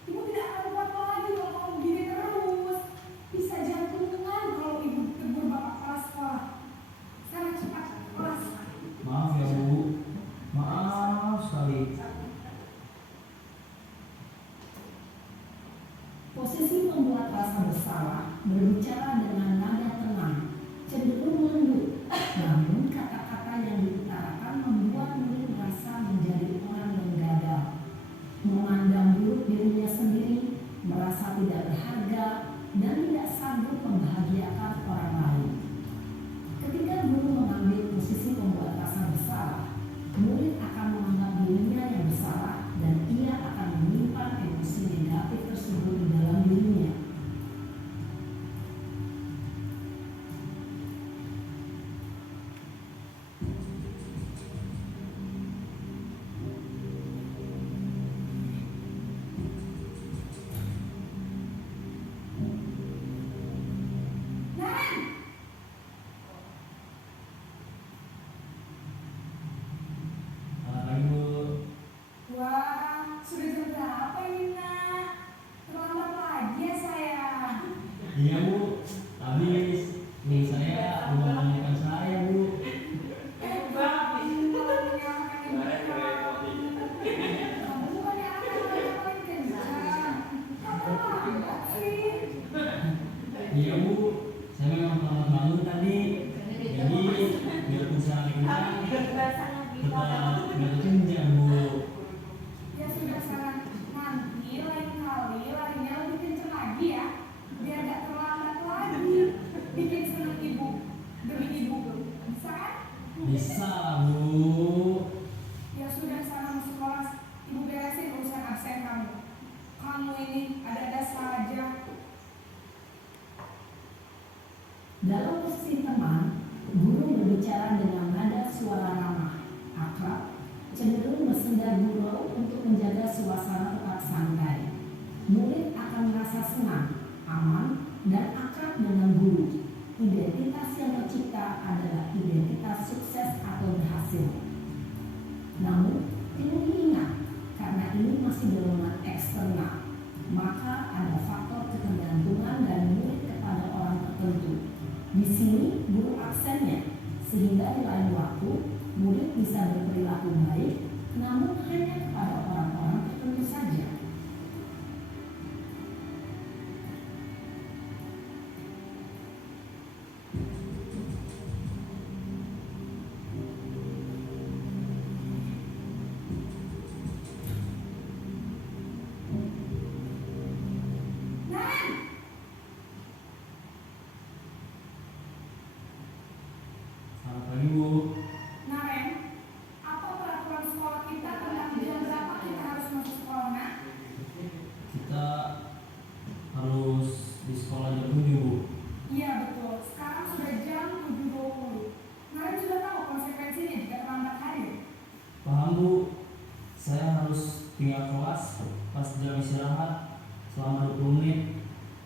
Ibu tidak akan kuat lagi kalau kamu begini terus. Bisa jantungan kalau ibu tegur bapak kepala sekolah. Sana cepat ke kelas. Maaf ya, Bu. Maaf sekali. Posisi membuat rasa bersalah berbicara dengan nada tenang, cenderung lembut, namun kata-kata yang diutarakan membuat murid merasa menjadi orang yang gagal, memandang buruk dirinya sendiri, merasa tidak berharga, dan tidak sanggup membahagiakan orang lain. Ketika guru mengambil posisi pembuat rasa bersalah, murid akan menganggap dirinya yang bersalah dan ia akan menyimpan emosi negatif tersebut di dalam dirinya. Iya Bu, habis nih saya udah menyediakan saya Bu. Kamu bukannya anak yang paling kencang. Kamu lambat sih. Iya Bu, saya memang terlambat bangun tadi. Jadi biarpun saya kencang, tetap nggak kencang Bu. Ya sudah sana, nanti lain kali larinya lebih kencang lagi ya, biar gak terlambat lagi. Bikin senang ibu, demi ibu, bisa kan? Bisa lah Bu. Ya sudah sana masuk kelas, ibu beresin urusan absen kamu. Kamu ini ada-ada saja. Dalam posisi teman, guru berbicara dengan nada suara ramah, akrab, cenderung bersenda gurau untuk menjaga suasana tetap santai. Murid akan merasa senang, aman, dan akrab dengan guru. Identitas yang tercipta adalah identitas sukses atau berhasil. Namun, perlu diingat, karena ini masih dorongan eksternal, maka ada faktor ketergantungan dari murid kepada orang tertentu. Di sini guru aksennya, sehingga di lain waktu murid bisa berperilaku baik, namun hanya kepada orang-orang tertentu saja. Selamat pagi Bu. Naren, apa peraturan sekolah kita tentang jam berapa kita harus masuk sekolah, Nak? Kita harus di sekolah jam 7 Bu. Iya betul, sekarang sudah jam 7.20. Naren sudah tahu konsekuensinya jika terlambat hadir. Paham Bu, saya harus tinggal kelas pas jam istirahat selama 20 menit.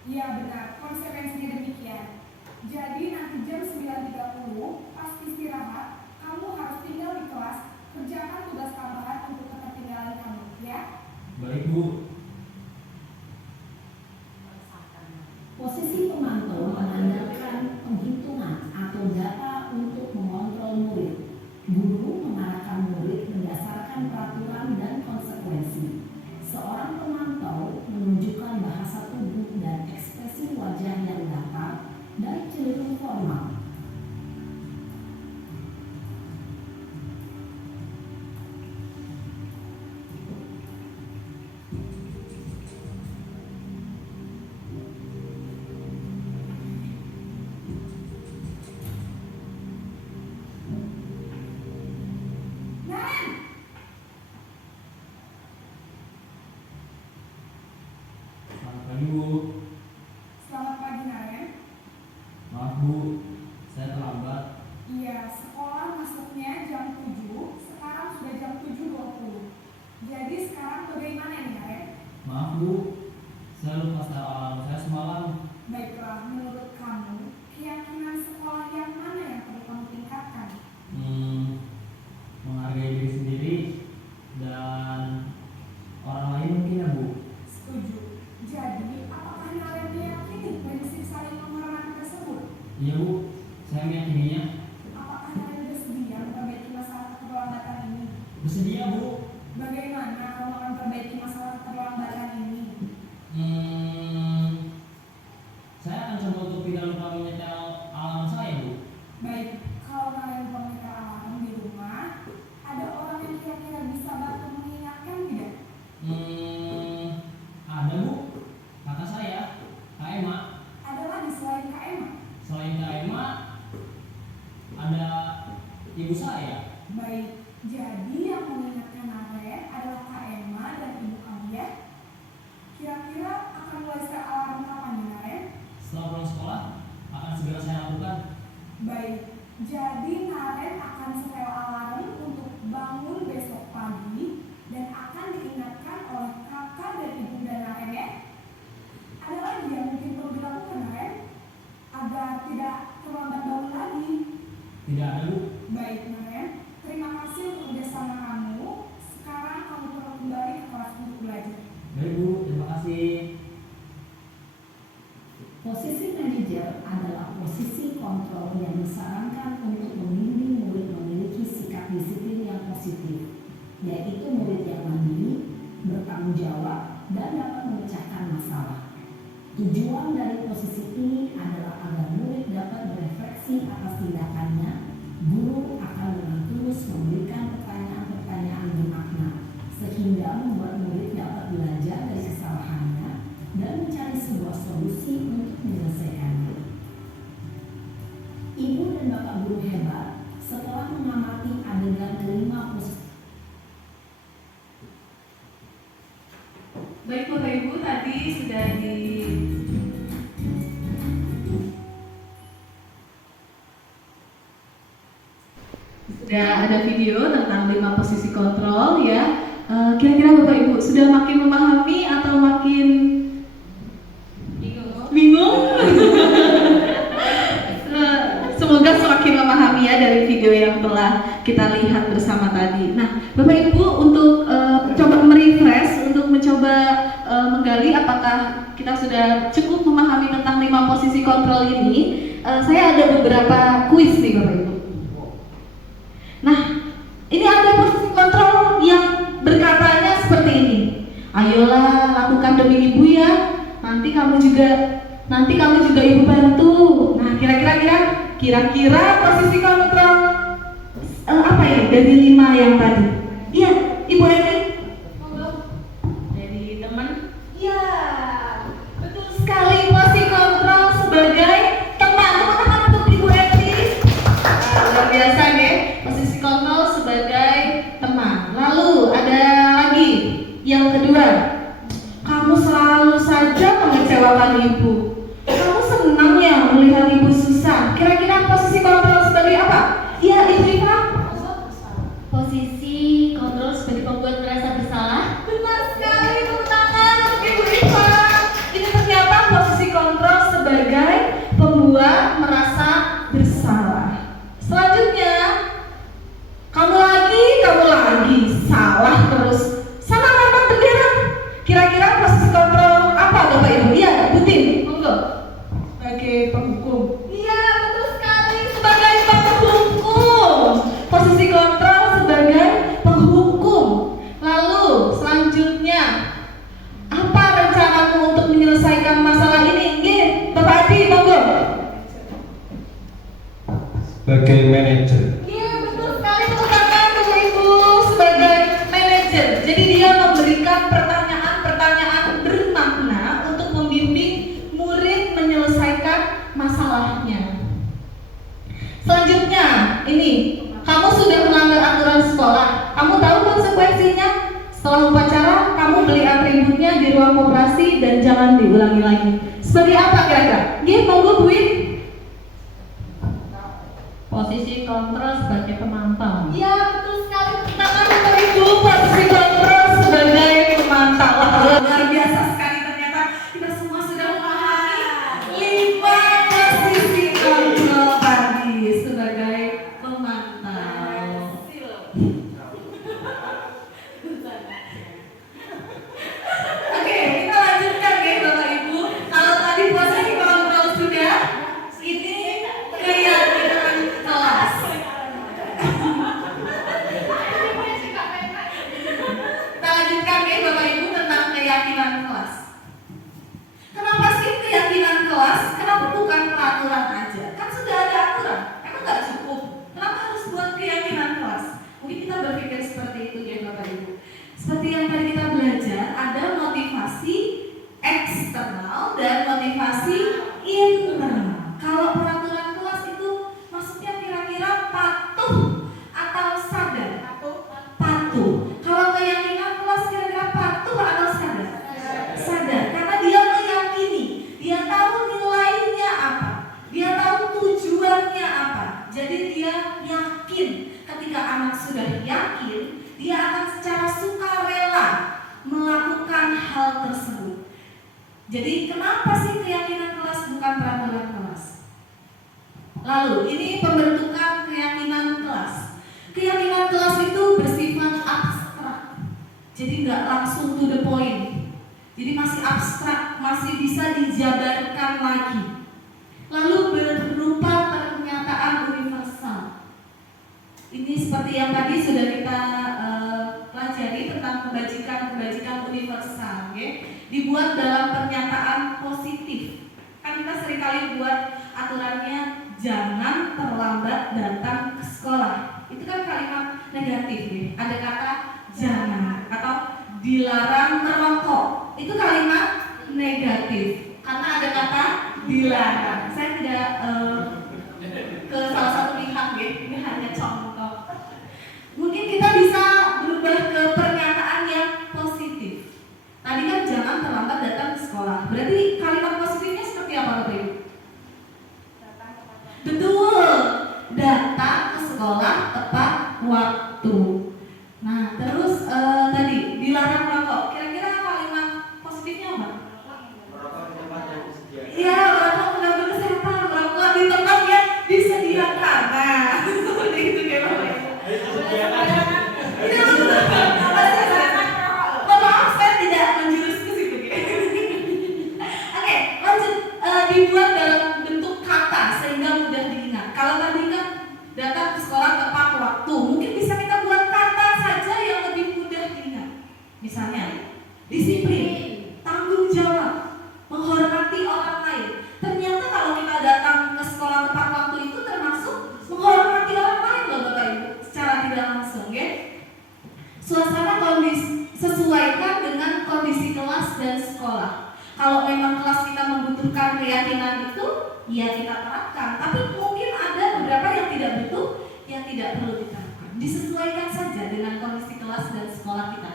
Iya benar, konsekuensinya demikian. Jadi nanti jam 9.30 pas istirahat, kamu harus tinggal di kelas, kerjakan tugas tambahan untuk ketertinggalan kamu, ya? Baik Bu. Posisi pemantau mengandalkan penghitungan atau data untuk mengontrol murid. Guru mengarahkan murid berdasarkan peraturan dan konsekuensi. Seorang pemantau menunjukkan bahasa tubuh dan ekspresi wajah yang datar dan cenderung formal. Selamat pagi Bu. Selamat pagi, Naren. Maaf Bu, saya terlambat. Iya, sekolah masuknya jam 7, sekarang sudah jam 7.20. Jadi sekarang bagaimana nih, Naren? Maaf Bu, saya lupa setel alarm saya semalam. Baiklah, menurut kamu, keyakinan sekolah yang mana yang perlu kamu tingkatkan? Menghargai diri sendiri dan orang lain mungkin ya Bu. Setuju. Jadi, apakah Naren meyakini prinsip saling menghormati tersebut? Iya Bu, saya meyakininya. Apakah Naren bersedia memperbaiki masalah keterlambatan ini? Bersedia Bu. Bagaimana kamu akan perbaiki masalah keterlambatan ini? Saya akan coba untuk tidak lupa menyetel alarm saya Bu. Baik, kalau Naren lupa menyetel alarm di rumah, ada orang yang kira-kira bisa bantu mengingatkan tidak? Ada Bu, kakak saya, Kak Emma. Ada lagi selain Kak Emma? Selain Kak Emma, ada ibu saya. Baik, jadi yang mengingatkan Naren adalah Kak Emma dan ibu kamu ya? Kira-kira akan mulai setel alarm kapan nih, Naren? Setelah pulang sekolah, akan segera saya lakukan. Baik, jadi Naren akan setel alarm untuk bangun besok pagi dan akan diingatkan oleh kakak dan ibu dan Naren ya. Ada lagi yang mungkin perlu dilakukan, Naren, agar tidak terlambat bangun lagi. Tidak ada Bu. Baik, Naren, terima kasih untuk kerjasama kamu. Sekarang kamu perlu kembali ke kelas untuk belajar. Baik Bu, terima kasih. Posisi Tujuan dari posisi ini adalah agar murid dapat berefleksi atas tindakannya. Guru akan dengan tulus memberikan pertanyaan-pertanyaan bermakna sehingga membuat murid dapat belajar dari kesalahannya dan mencari sebuah solusi untuk menyelesaikannya. Ibu dan bapak guru hebat setelah mengamati adegan 5 posisi. Baik Bapak Ibu, tadi sudah ada video tentang 5 posisi kontrol ya. Kira-kira Bapak Ibu sudah makin memahami atau makin bingung? Semoga semakin memahami ya dari video yang telah kita lihat bersama tadi. Nah, Bapak Ibu untuk coba merefresh, untuk mencoba menggali apakah kita sudah cukup memahami tentang 5 posisi kontrol ini, saya ada beberapa kuis nih Bapak Ibu. Nah, ini ada posisi kontrol yang berkatanya seperti ini. Ayolah lakukan demi ibu ya. Nanti kamu juga ibu bantu. Nah, kira-kira posisi kontrol apa ya dari 5 yang tadi? Iya, Ibu Eni. Jadi teman. Iya, betul sekali, posisi kontrol sebagai teman. Tepuk tangan untuk Ibu Eni. Luar biasa nih, posisi kontrol sebagai teman. Lalu ada lagi yang kedua, kamu selalu saja mengecewakan ibu. Kamu senang ya melihat ibu susah. Kira-kira posisi kontrol sebagai apa? Iya, Ibu Iva. Posisi kontrol sebagai pembuat merasa bersalah. Benar sekali, tepuk tangan untuk Ibu Iva. Ini ternyata posisi kontrol sebagai pembuat merasa bersalah. Selanjutnya, kamu lagi salah terus. Sama kata bendera. Kira-kira posisi kontrol apa Bapak Ibu? Iya, Butin, monggo. Sebagai penghukum. Iya, betul sekali, sebagai penghukum. Posisi kontrol sebagai penghukum. Lalu selanjutnya, apa rencanamu untuk menyelesaikan masalah ini? Nggih, Bapak Adi, monggo. Sebagai manajer. Iya, betul sekali, tepuk tangan untuk Ibu sebagai manajer. Jadi dia memberikan pertanyaan-pertanyaan bermakna untuk membimbing murid menyelesaikan masalahnya. Selanjutnya, ini kamu sudah melanggar aturan sekolah. Kamu tahu konsekuensinya? Setelah upacara, kamu beli atributnya di ruang koperasi dan jangan diulangi lagi. Sebagai apa kira-kira? Nggih, monggo Bu Win. Posisi kontrol sebagai pemantau. Iya, betul sekali. Tepuk tangan untuk Ibu, posisi kontrol sebagai pemantau. Luar biasa sekali, ternyata kita semua sudah memahami 5 posisi kontrol tadi sebagai pemantau. Oke, kita lanjutkan ya Bapak Ibu. Kalau tadi posisi kontrol sudah, ini keyakinan kelas. Kita lanjutkan ya Bapak Ibu tentang keyakinan kelas. Kenapa sih keyakinan kelas? Kenapa bukan peraturan aja? Kan sudah ada aturan, emang nggak cukup? Kenapa harus buat keyakinan kelas? Mungkin kita berpikir seperti itu ya Bapak Ibu. Seperti yang tadi kita belajar, ada motivasi eksternal dan motivasi internal. Kalau peraturan kelas itu maksudnya kira-kira patuh atau sadar? Patuh. Kalau keyakinan kelas kira-kira patuh atau sadar? Sadar, karena dia meyakini, dia tahu nilainya apa, dia tahu tujuannya apa. Jadi dia yakin. Ketika anak sudah yakin, dia akan secara sukarela melakukan hal tersebut. Jadi kenapa sih keyakinan kelas bukan peraturan kelas? Lalu ini pembentukan keyakinan kelas. Keyakinan kelas itu bersifat abstrak. Jadi nggak langsung to the point. Jadi masih abstrak, masih bisa dijabarkan lagi. Lalu berupa pernyataan universal. Ini seperti yang tadi sudah kita pelajari tentang kebajikan universal, okay? Dibuat dalam pernyataan positif seringkali buat aturannya jangan terlambat datang ke sekolah. Itu kan kalimat negatif nih. Ada kata jangan atau dilarang merokok. Itu kalimat negatif karena ada kata dilarang. Saya tidak ke salah satu pihak ya, ini hanya contoh. Mungkin kita bisa berubah ke pernyataan yang positif. Tadi kan jangan terlambat datang ke sekolah. Berarti kalimat positifnya seperti apa Bapak Ibu? Betul, datang ke sekolah tepat waktu. Nah, terus tadi dilarang merokok. Kira-kira kalimat positifnya apa? Merokok di tempat yang disediakan. Iya, merokok mengganggu kesehatan. Merokok di tempat yang disediakan. Nah, seperti itu kayak Bapak Ibu. Maaf, saya tidak menjurus ke situ. Oke, lanjut. Dibuat dalam bentuk kata sehingga mudah diingat. Kalau tadi kan datang ke sekolah tepat waktu, mungkin bisa kita buat kata saja yang lebih mudah diingat. Misalnya, disiplin, tanggung jawab, menghormati orang lain. Ternyata kalau kita datang ke sekolah tepat waktu itu termasuk menghormati orang lain loh Bapak Ibu, secara tidak langsung ya. Suasana kondisi sesuaikan dengan kondisi kelas dan sekolah. Kalau memang kelas kita membutuhkan keyakinan itu, ya kita terapkan. Tapi mungkin ada beberapa yang tidak butuh, yang tidak perlu diterapkan. Disesuaikan saja dengan kondisi kelas dan sekolah kita.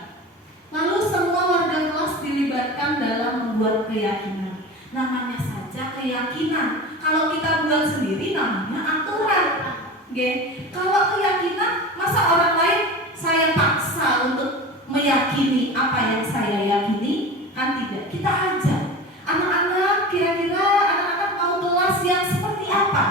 Lalu semua warga kelas dilibatkan dalam membuat keyakinan. Namanya saja keyakinan. Kalau kita buat sendiri namanya aturan. Kalau keyakinan, masa orang lain saya paksa untuk meyakini apa yang saya yakini? Kan tidak. Kita ajak anak-anak, kira-kira anak-anak mau kelas yang seperti apa?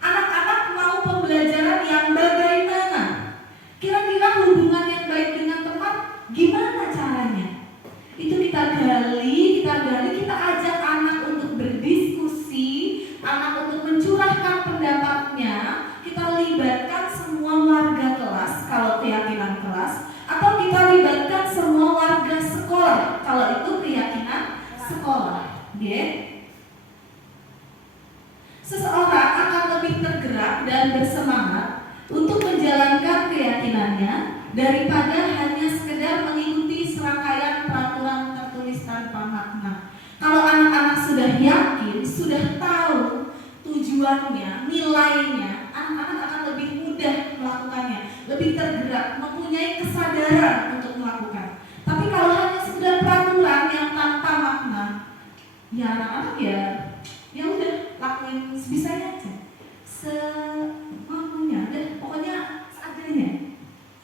Anak-anak mau pembelajaran yang bagaimana? Kira-kira hubungan yang baik dengan teman gimana caranya? Itu kita gali, kita ajak anak untuk berdiskusi, anak untuk mencurahkan pendapatnya. Kita libatkan semua warga kelas kalau keyakinan kelas, atau kita libatkan semua warga sekolah kalau itu keyakinan sekolah. Seseorang akan lebih tergerak dan bersemangat untuk menjalankan keyakinannya daripada hanya sekedar mengikuti serangkaian peraturan tertulis tanpa makna. Kalau anak-anak sudah yakin, sudah tahu tujuannya, nilainya, anak-anak akan lebih mudah melakukannya, lebih tergerak, mempunyai kesadaran untuk melakukan. Tapi kalau hanya sekedar peraturan yang tanpa makna, ya anak-anak ya udah lakuin sebisanya aja, semampunya, dan pokoknya seadanya.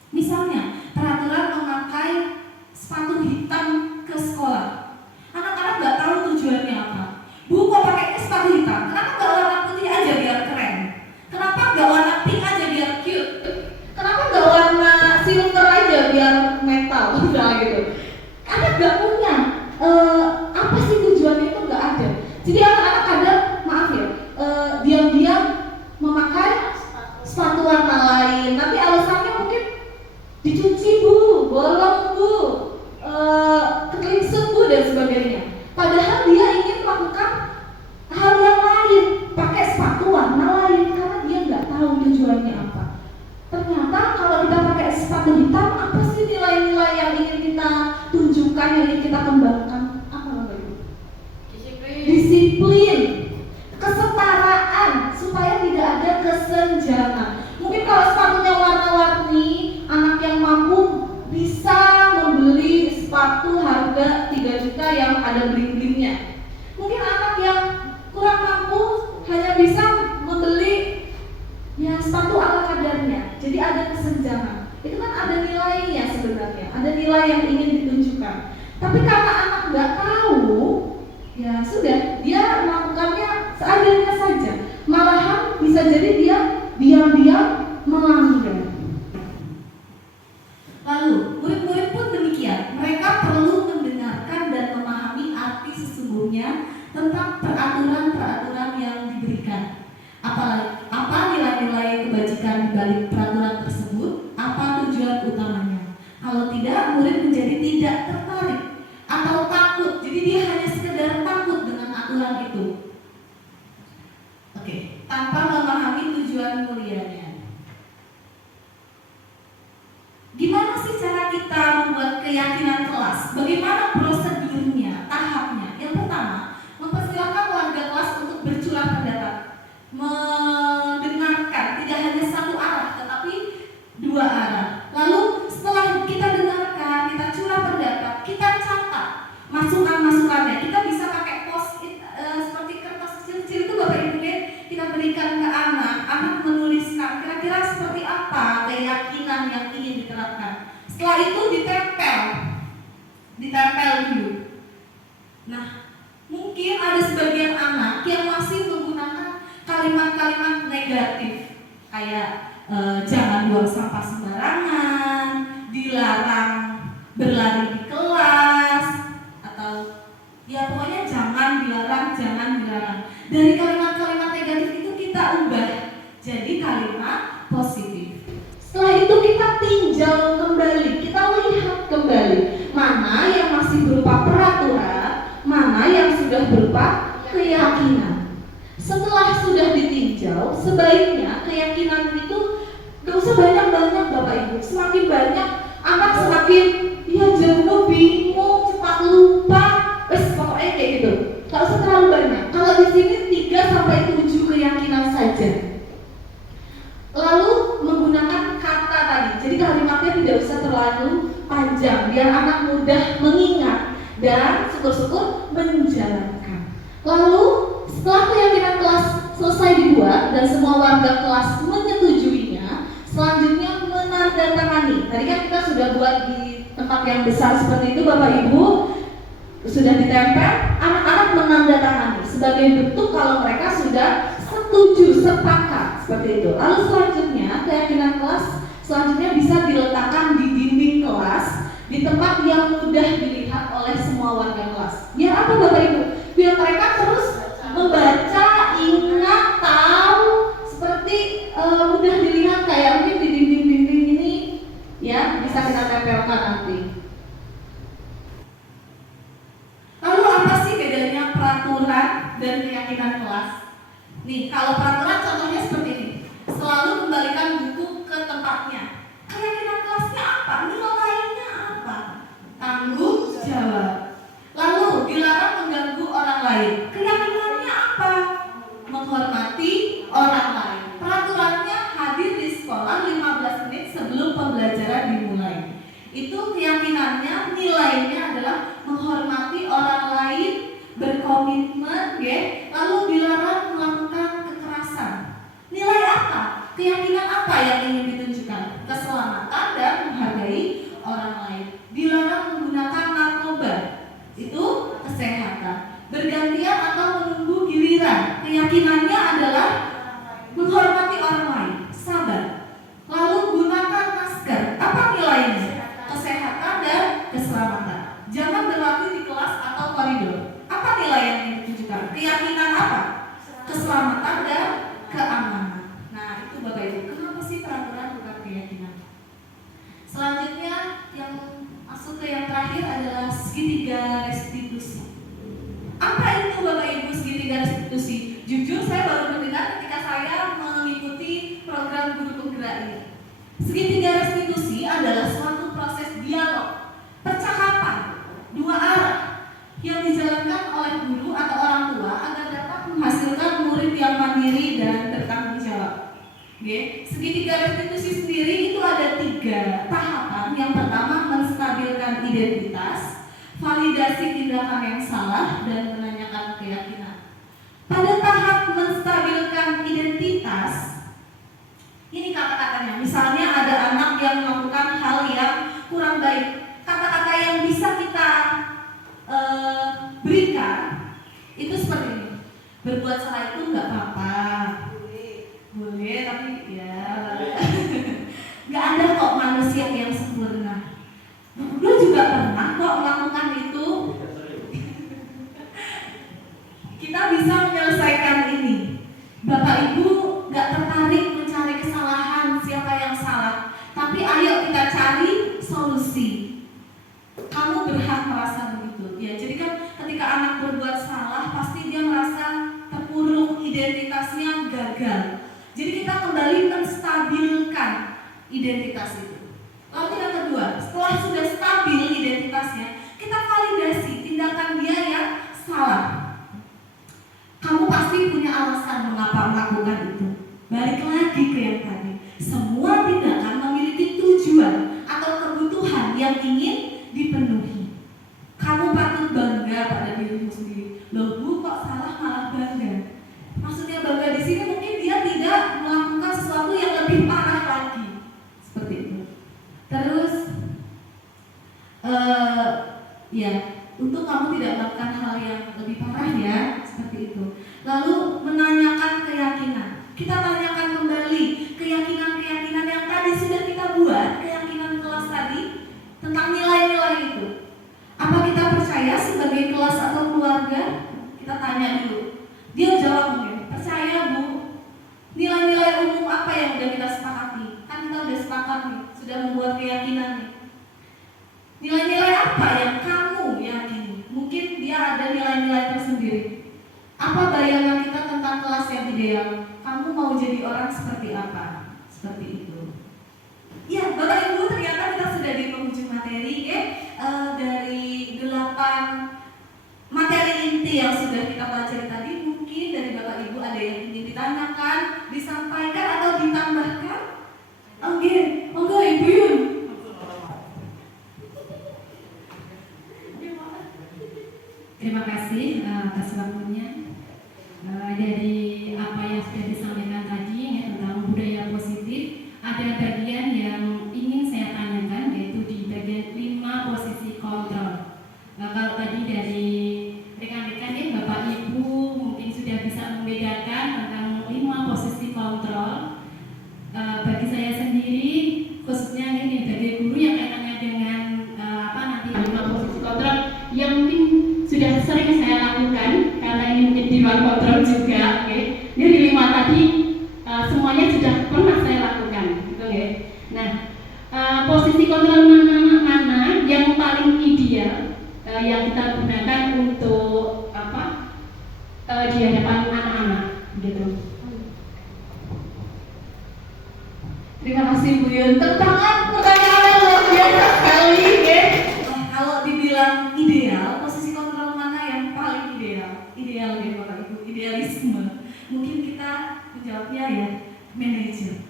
Misalnya peraturan memakai sepatu hitam ke sekolah, anak-anak nggak tahu tujuannya apa. Bu, kok pakainya sepatu hitam? Kenapa nggak warna putih aja biar keren? Kenapa nggak warna pink aja biar cute? Kenapa nggak warna silver aja biar metal? Udah gitu. Anak nggak punya apa sih tujuannya itu nggak ada. Jadi anak-anak ada, maaf ya, diam-diam memakai sepatu warna lain. Nanti alasannya mungkin dicuci bu, bolong bu, ketelingsut bu dan sebagainya. Padahal dia ingin melakukan hal yang lain, pakai sepatu warna lain karena dia nggak tahu tujuannya apa. Ternyata kalau kita pakai sepatu hitam, apa sih nilai-nilai yang ingin kita tunjukkan, yang ingin kita kembangkan? Apa namanya? Disiplin, kesetaraan, supaya tidak ada kesenjangan. Mungkin kalau sepatunya warna-warni, anak yang mampu bisa membeli sepatu harga 3 juta yang ada bling-blingnya. Mungkin anak yang kurang mampu hanya bisa membeli sepatu ala kadarnya. Jadi ada kesenjangan. Itu kan ada nilainya sebenarnya, ada nilai yang ingin ditunjukkan. Tapi karena anak nggak tahu, ya sudah, dia melakukannya seadanya saja. Malahan bisa jadi dia diam-diam melanggar. Lalu, murid-murid pun demikian. Mereka perlu mendengarkan dan memahami arti sesungguhnya tentang peraturan-peraturan yang diberikan. Apa nilai-nilai kebajikan di balik peraturan tersebut? Apa tujuan utamanya? Kalau tidak, murid menjadi tidak tertarik atau takut. Jadi dia hanya sekedar takut dengan aturan itu. tujuan mulianya. Gimana sih cara kita membuat keyakinan kelas? Bagaimana prosedurnya, tahapnya? Yang pertama, mempersilakan warga kelas untuk bercurah pendapat, mendengarkan tidak hanya satu arah tetapi dua arah. Lalu setelah kita dengarkan, kita curah pendapat, kita catat masukan-masukannya. Kita bisa pakai post-it seperti kertas kecil-kecil itu Bapak Ibu ya, kita berikan ke anak menuliskan kira-kira seperti apa keyakinan yang ingin diterapkan. Setelah itu ditempel dulu. Nah, mungkin ada sebagian anak yang masih menggunakan kalimat-kalimat negatif kayak jangan buang sampah sembarangan, dilarang berlari di kelas, atau ya pokoknya jangan dilarang. Dari kalimat-kalimat negatif itu kita ubah jadi kalimat positif. Setelah itu kita tinjau kembali, kita lihat kembali mana yang masih berupa peraturan, mana yang sudah berupa keyakinan. Setelah sudah ditinjau, sebaiknya keyakinan itu gak usah banyak-banyak Bapak Ibu. Semakin banyak, anak semakin ya jenuh, bingung, cepat lupa, pokoknya kayak gitu. Gak usah terlalu banyak. Kalau di sini 3-7 keyakinan saja. Lalu menggunakan kata tadi, jadi kalimatnya tidak usah terlalu panjang, biar anak mudah mengingat dan syukur-syukur menjalankan. Lalu setelah keyakinan kelas selesai dibuat dan semua warga kelas menyetujuinya, selanjutnya menandatangani. Tadi kan kita sudah buat di tempat yang besar seperti itu Bapak Ibu, sudah ditempel, anak-anak menandatangani sebagai bentuk kalau mereka sudah setuju, sepakat seperti itu. Lalu selanjutnya keyakinan kelas selanjutnya bisa diletakkan di dinding kelas di tempat yang mudah dilihat oleh semua warga kelas. Biar apa Bapak Ibu? Biar mereka terus membaca, ingat, tahu, seperti mudah dilihat kayak mungkin di dinding-dinding ini ya, bisa kita tempelkan nanti. Lalu apa sih bedanya peraturan dan keyakinan kelas? Nih, kalau peraturan contohnya seperti ini. Selalu kembalikan buku ke tempatnya. Keyakinan kelasnya apa? Nilainya apa? Tanggung jawab. Lalu dilarang mengganggu orang lain. Keyakinannya apa? Menghormati orang lain. Peraturannya hadir di sekolah 15 menit sebelum pembelajaran dimulai. Itu keyakinannya, nilainya adalah menghormati orang lain, berkomitmen, ya. Lalu dilarang melakukan kekerasan. Nilai apa? Keyakinan apa yang ingin ditunjukkan? Keselamatan dan menghargai orang lain. Dilarang menggunakan narkoba. Itu kesehatan. Bergantian atau menunggu giliran. Keyakinannya adalah menghormati orang lain, sabar. Lalu gunakan masker. Apa nilainya? Kesehatan dan keselamatan. Jangan berlatih di kelas atau koridor. Apa nilai yang ditunjukkan? Keyakinan apa? Keselamatan dan keamanan. Nah, itu Bapak Ibu. Kenapa sih peraturan bukan keyakinan? Selanjutnya yang masuk ke yang terakhir adalah segitiga restitusi. Apa itu Bapak Ibu segitiga restitusi? Jujur saya baru mendengar ketika saya mengikuti program guru penggerak ini. Segitiga restitusi adalah suatu proses dialog, percakapan, dua arah yang dijalankan oleh guru atau orang tua agar dapat menghasilkan murid yang mandiri dan bertanggung jawab. Okay. Segitiga restitusi sendiri itu ada 3 tahapan. Yang pertama menstabilkan identitas, validasi tindakan yang salah, dan menanyakan keyakinan. Pada tahap menstabilkan identitas, ini kata-katanya. Misalnya ada anak yang melakukan hal yang kurang baik. Kata-kata yang bisa kita berikan itu seperti ini. Berbuat salah itu nggak apa-apa. Boleh, tapi ya nggak ada kok manusia yang sempurna. Lu juga pernah kok melakukan itu. Kita bisa menyelesaikan ini. Bapak Ibu nggak tertarik mencari kesalahan siapa yang salah, tapi ayo kita cari solusi. Kamu berhak merasa begitu. Ya, jadi kan ketika anak berbuat salah, pasti dia merasa terpuruk, identitasnya gagal. Jadi kita kembali menstabilkan identitas itu. Lalu yang kedua, setelah sudah stabil identitasnya, kita validasi tindakan dia yang salah. Kamu pasti punya alasan mengapa melakukan itu. Balik lagi ke yang tadi. Semua tindakan memiliki tujuan atau kebutuhan yang ingin dipenuhi. Kamu patut bangga pada dirimu sendiri. Loh Bu, kok salah malah bangga? Maksudnya bangga di sini mungkin dia tidak melakukan sesuatu yang lebih parah lagi. Seperti itu. Terus ya, untuk kamu tidak melakukan hal yang lebih parah ya, seperti itu. Lalu menanyakan keyakinan. Kita tanyakan kembali keyakinan-keyakinan yang tadi sudah kita buat, keyakinan kelas tadi tentang nilai-nilai itu. Apa kita percaya sebagai kelas atau keluarga? Kita tanya dulu. Dia jawab mungkin, percaya Bu. Nilai-nilai umum apa yang sudah kita sepakati? Kan kita sudah sepakat nih, sudah membuat keyakinan nih. Nilai-nilai apa yang kamu yakini? Mungkin dia ada nilai-nilai tersendiri. Apa bayangan kita tentang kelas yang ideal? Kamu mau jadi orang seperti apa? Seperti itu. Ya, Bapak Ibu, ternyata kita sudah di penghujung materi ya. Dari 8 materi inti yang sudah kita pelajari tadi, mungkin dari Bapak Ibu ada yang ingin ditanyakan, disampaikan atau ditambahkan? Oke, Ibu Yun. Terima kasih atas waktunya. Dari apa yang sudah disampaikan tadi ya, tentang budaya positif, ada bagian yang ingin saya tanyakan, yaitu di bagian 5 posisi kontrol. Kalau tadi dari rekan-rekan ya, Bapak Ibu mungkin sudah bisa membedakan tentang 5 posisi kontrol. Bagi saya sendiri, khususnya ini bagi guru yang kaitannya dengan nanti 5 posisi kontrol yang mungkin sudah sering saya lakukan karena ini mungkin di luar kontrol juga, oke. Dari 5 tadi semuanya sudah pernah saya lakukan, gitu ya. Nah, posisi kontrol mana yang paling ideal yang kita gunakan untuk di hadapan anak-anak, gitu. Terima kasih Bu Yun. Pertanyaannya luar biasa sekali ya. Kalau dibilang ideal, posisi kontrol mana yang paling ideal? Ideal ya Bapak Ibu, idealisme. Mungkin kita menjawabnya ya manajer.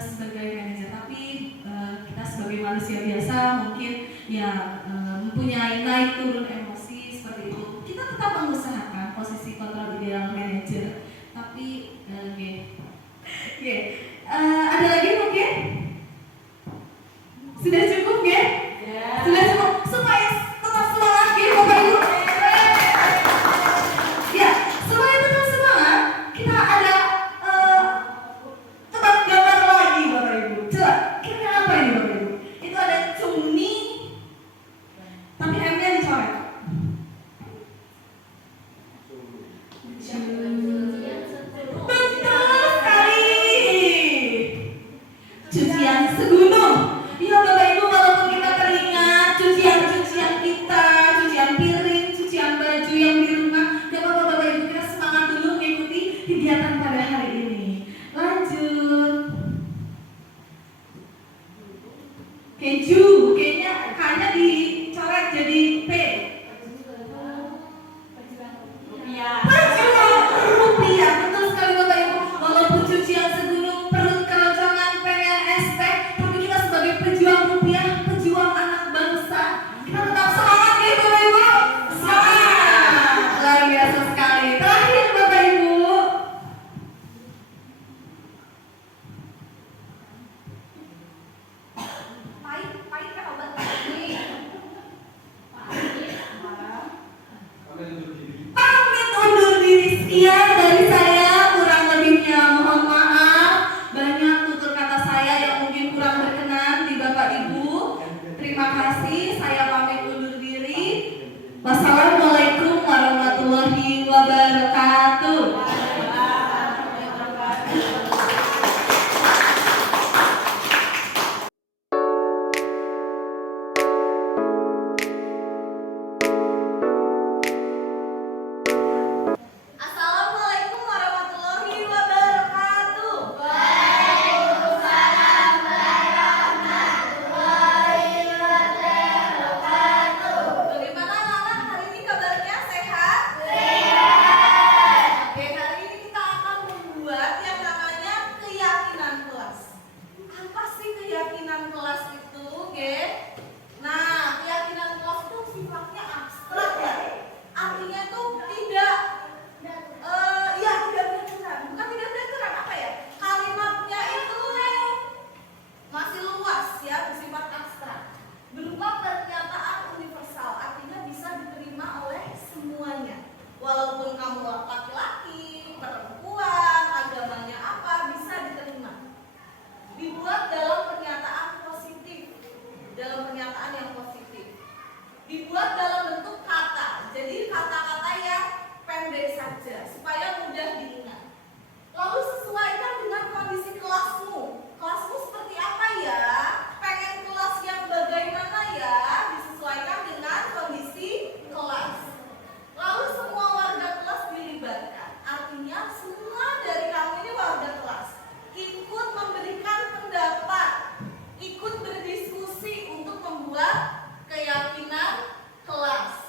Sebagai manajer, tapi kita sebagai manusia biasa mungkin ya mempunyai naik turun emosi seperti itu. Kita tetap mengusahakan posisi kontrol ideal manajer, tapi ada lagi mungkin? Sudah cukup ya? Sudah cukup supaya tetap semangat ya Bapak Ibu. Ya, supaya tetap semangat, kita ada tempat gambar lagi Bapak Ibu. Coba, kira-kira apa ini Bapak Ibu? Itu ada cumi, tapi M-nya dicoret. Betul sekali. Cucian segunung. Iya Bapak Ibu, walaupun kita teringat cucian kita, cucian piring, cucian baju yang di rumah, gak apa-apa Bapak Ibu, kita semangat dulu mengikuti kegiatan pada hari ini. Lanjut. Keju, kayaknya dicoret jadi P. Pejuang rupiah, betul sekali Bapak Ibu. Walaupun cucian segunung, perut keroncongan, pengen ST, tapi kita sebagai pejuang rupiah, pejuang anak bangsa, kita tetap semangat ya Bapak Ibu. Semangat, luar biasa sekali. Terakhir Bapak Ibu, pahit kan obat ini. Pamit undur diri, sekian dari saya, kurang lebihnya mohon maaf. Banyak tutur kata saya yang mungkin kurang berkenan di Bapak Ibu. Terima kasih, saya pamit undur diri. Wassalamualaikum warahmatullahi wabarakatuh. Assalamualaikum Walaupun kamu laki-laki, perempuan, agamanya apa, bisa diterima. Dibuat dalam pernyataan positif, dalam pernyataan yang positif. Dibuat dalam bentuk kata, jadi kata-kata yang pendek saja supaya mudah diingat. Lalu sesuaikan dengan kondisi kelasmu. Kelasmu seperti apa ya? Pengen kelas yang bagaimana ya? Disesuaikan dengan kondisi kelas. Lalu semua warga kelas dilibatkan. Artinya semua dari kamu ini warga kelas ikut memberikan pendapat, ikut berdiskusi untuk membuat keyakinan kelas.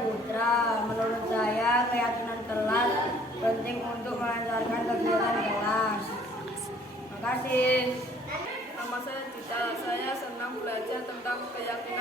Putra. Menurut saya keyakinan kelas penting untuk melancarkan kegiatan kelas. Terima kasih. Nama saya Dita, saya senang belajar tentang keyakinan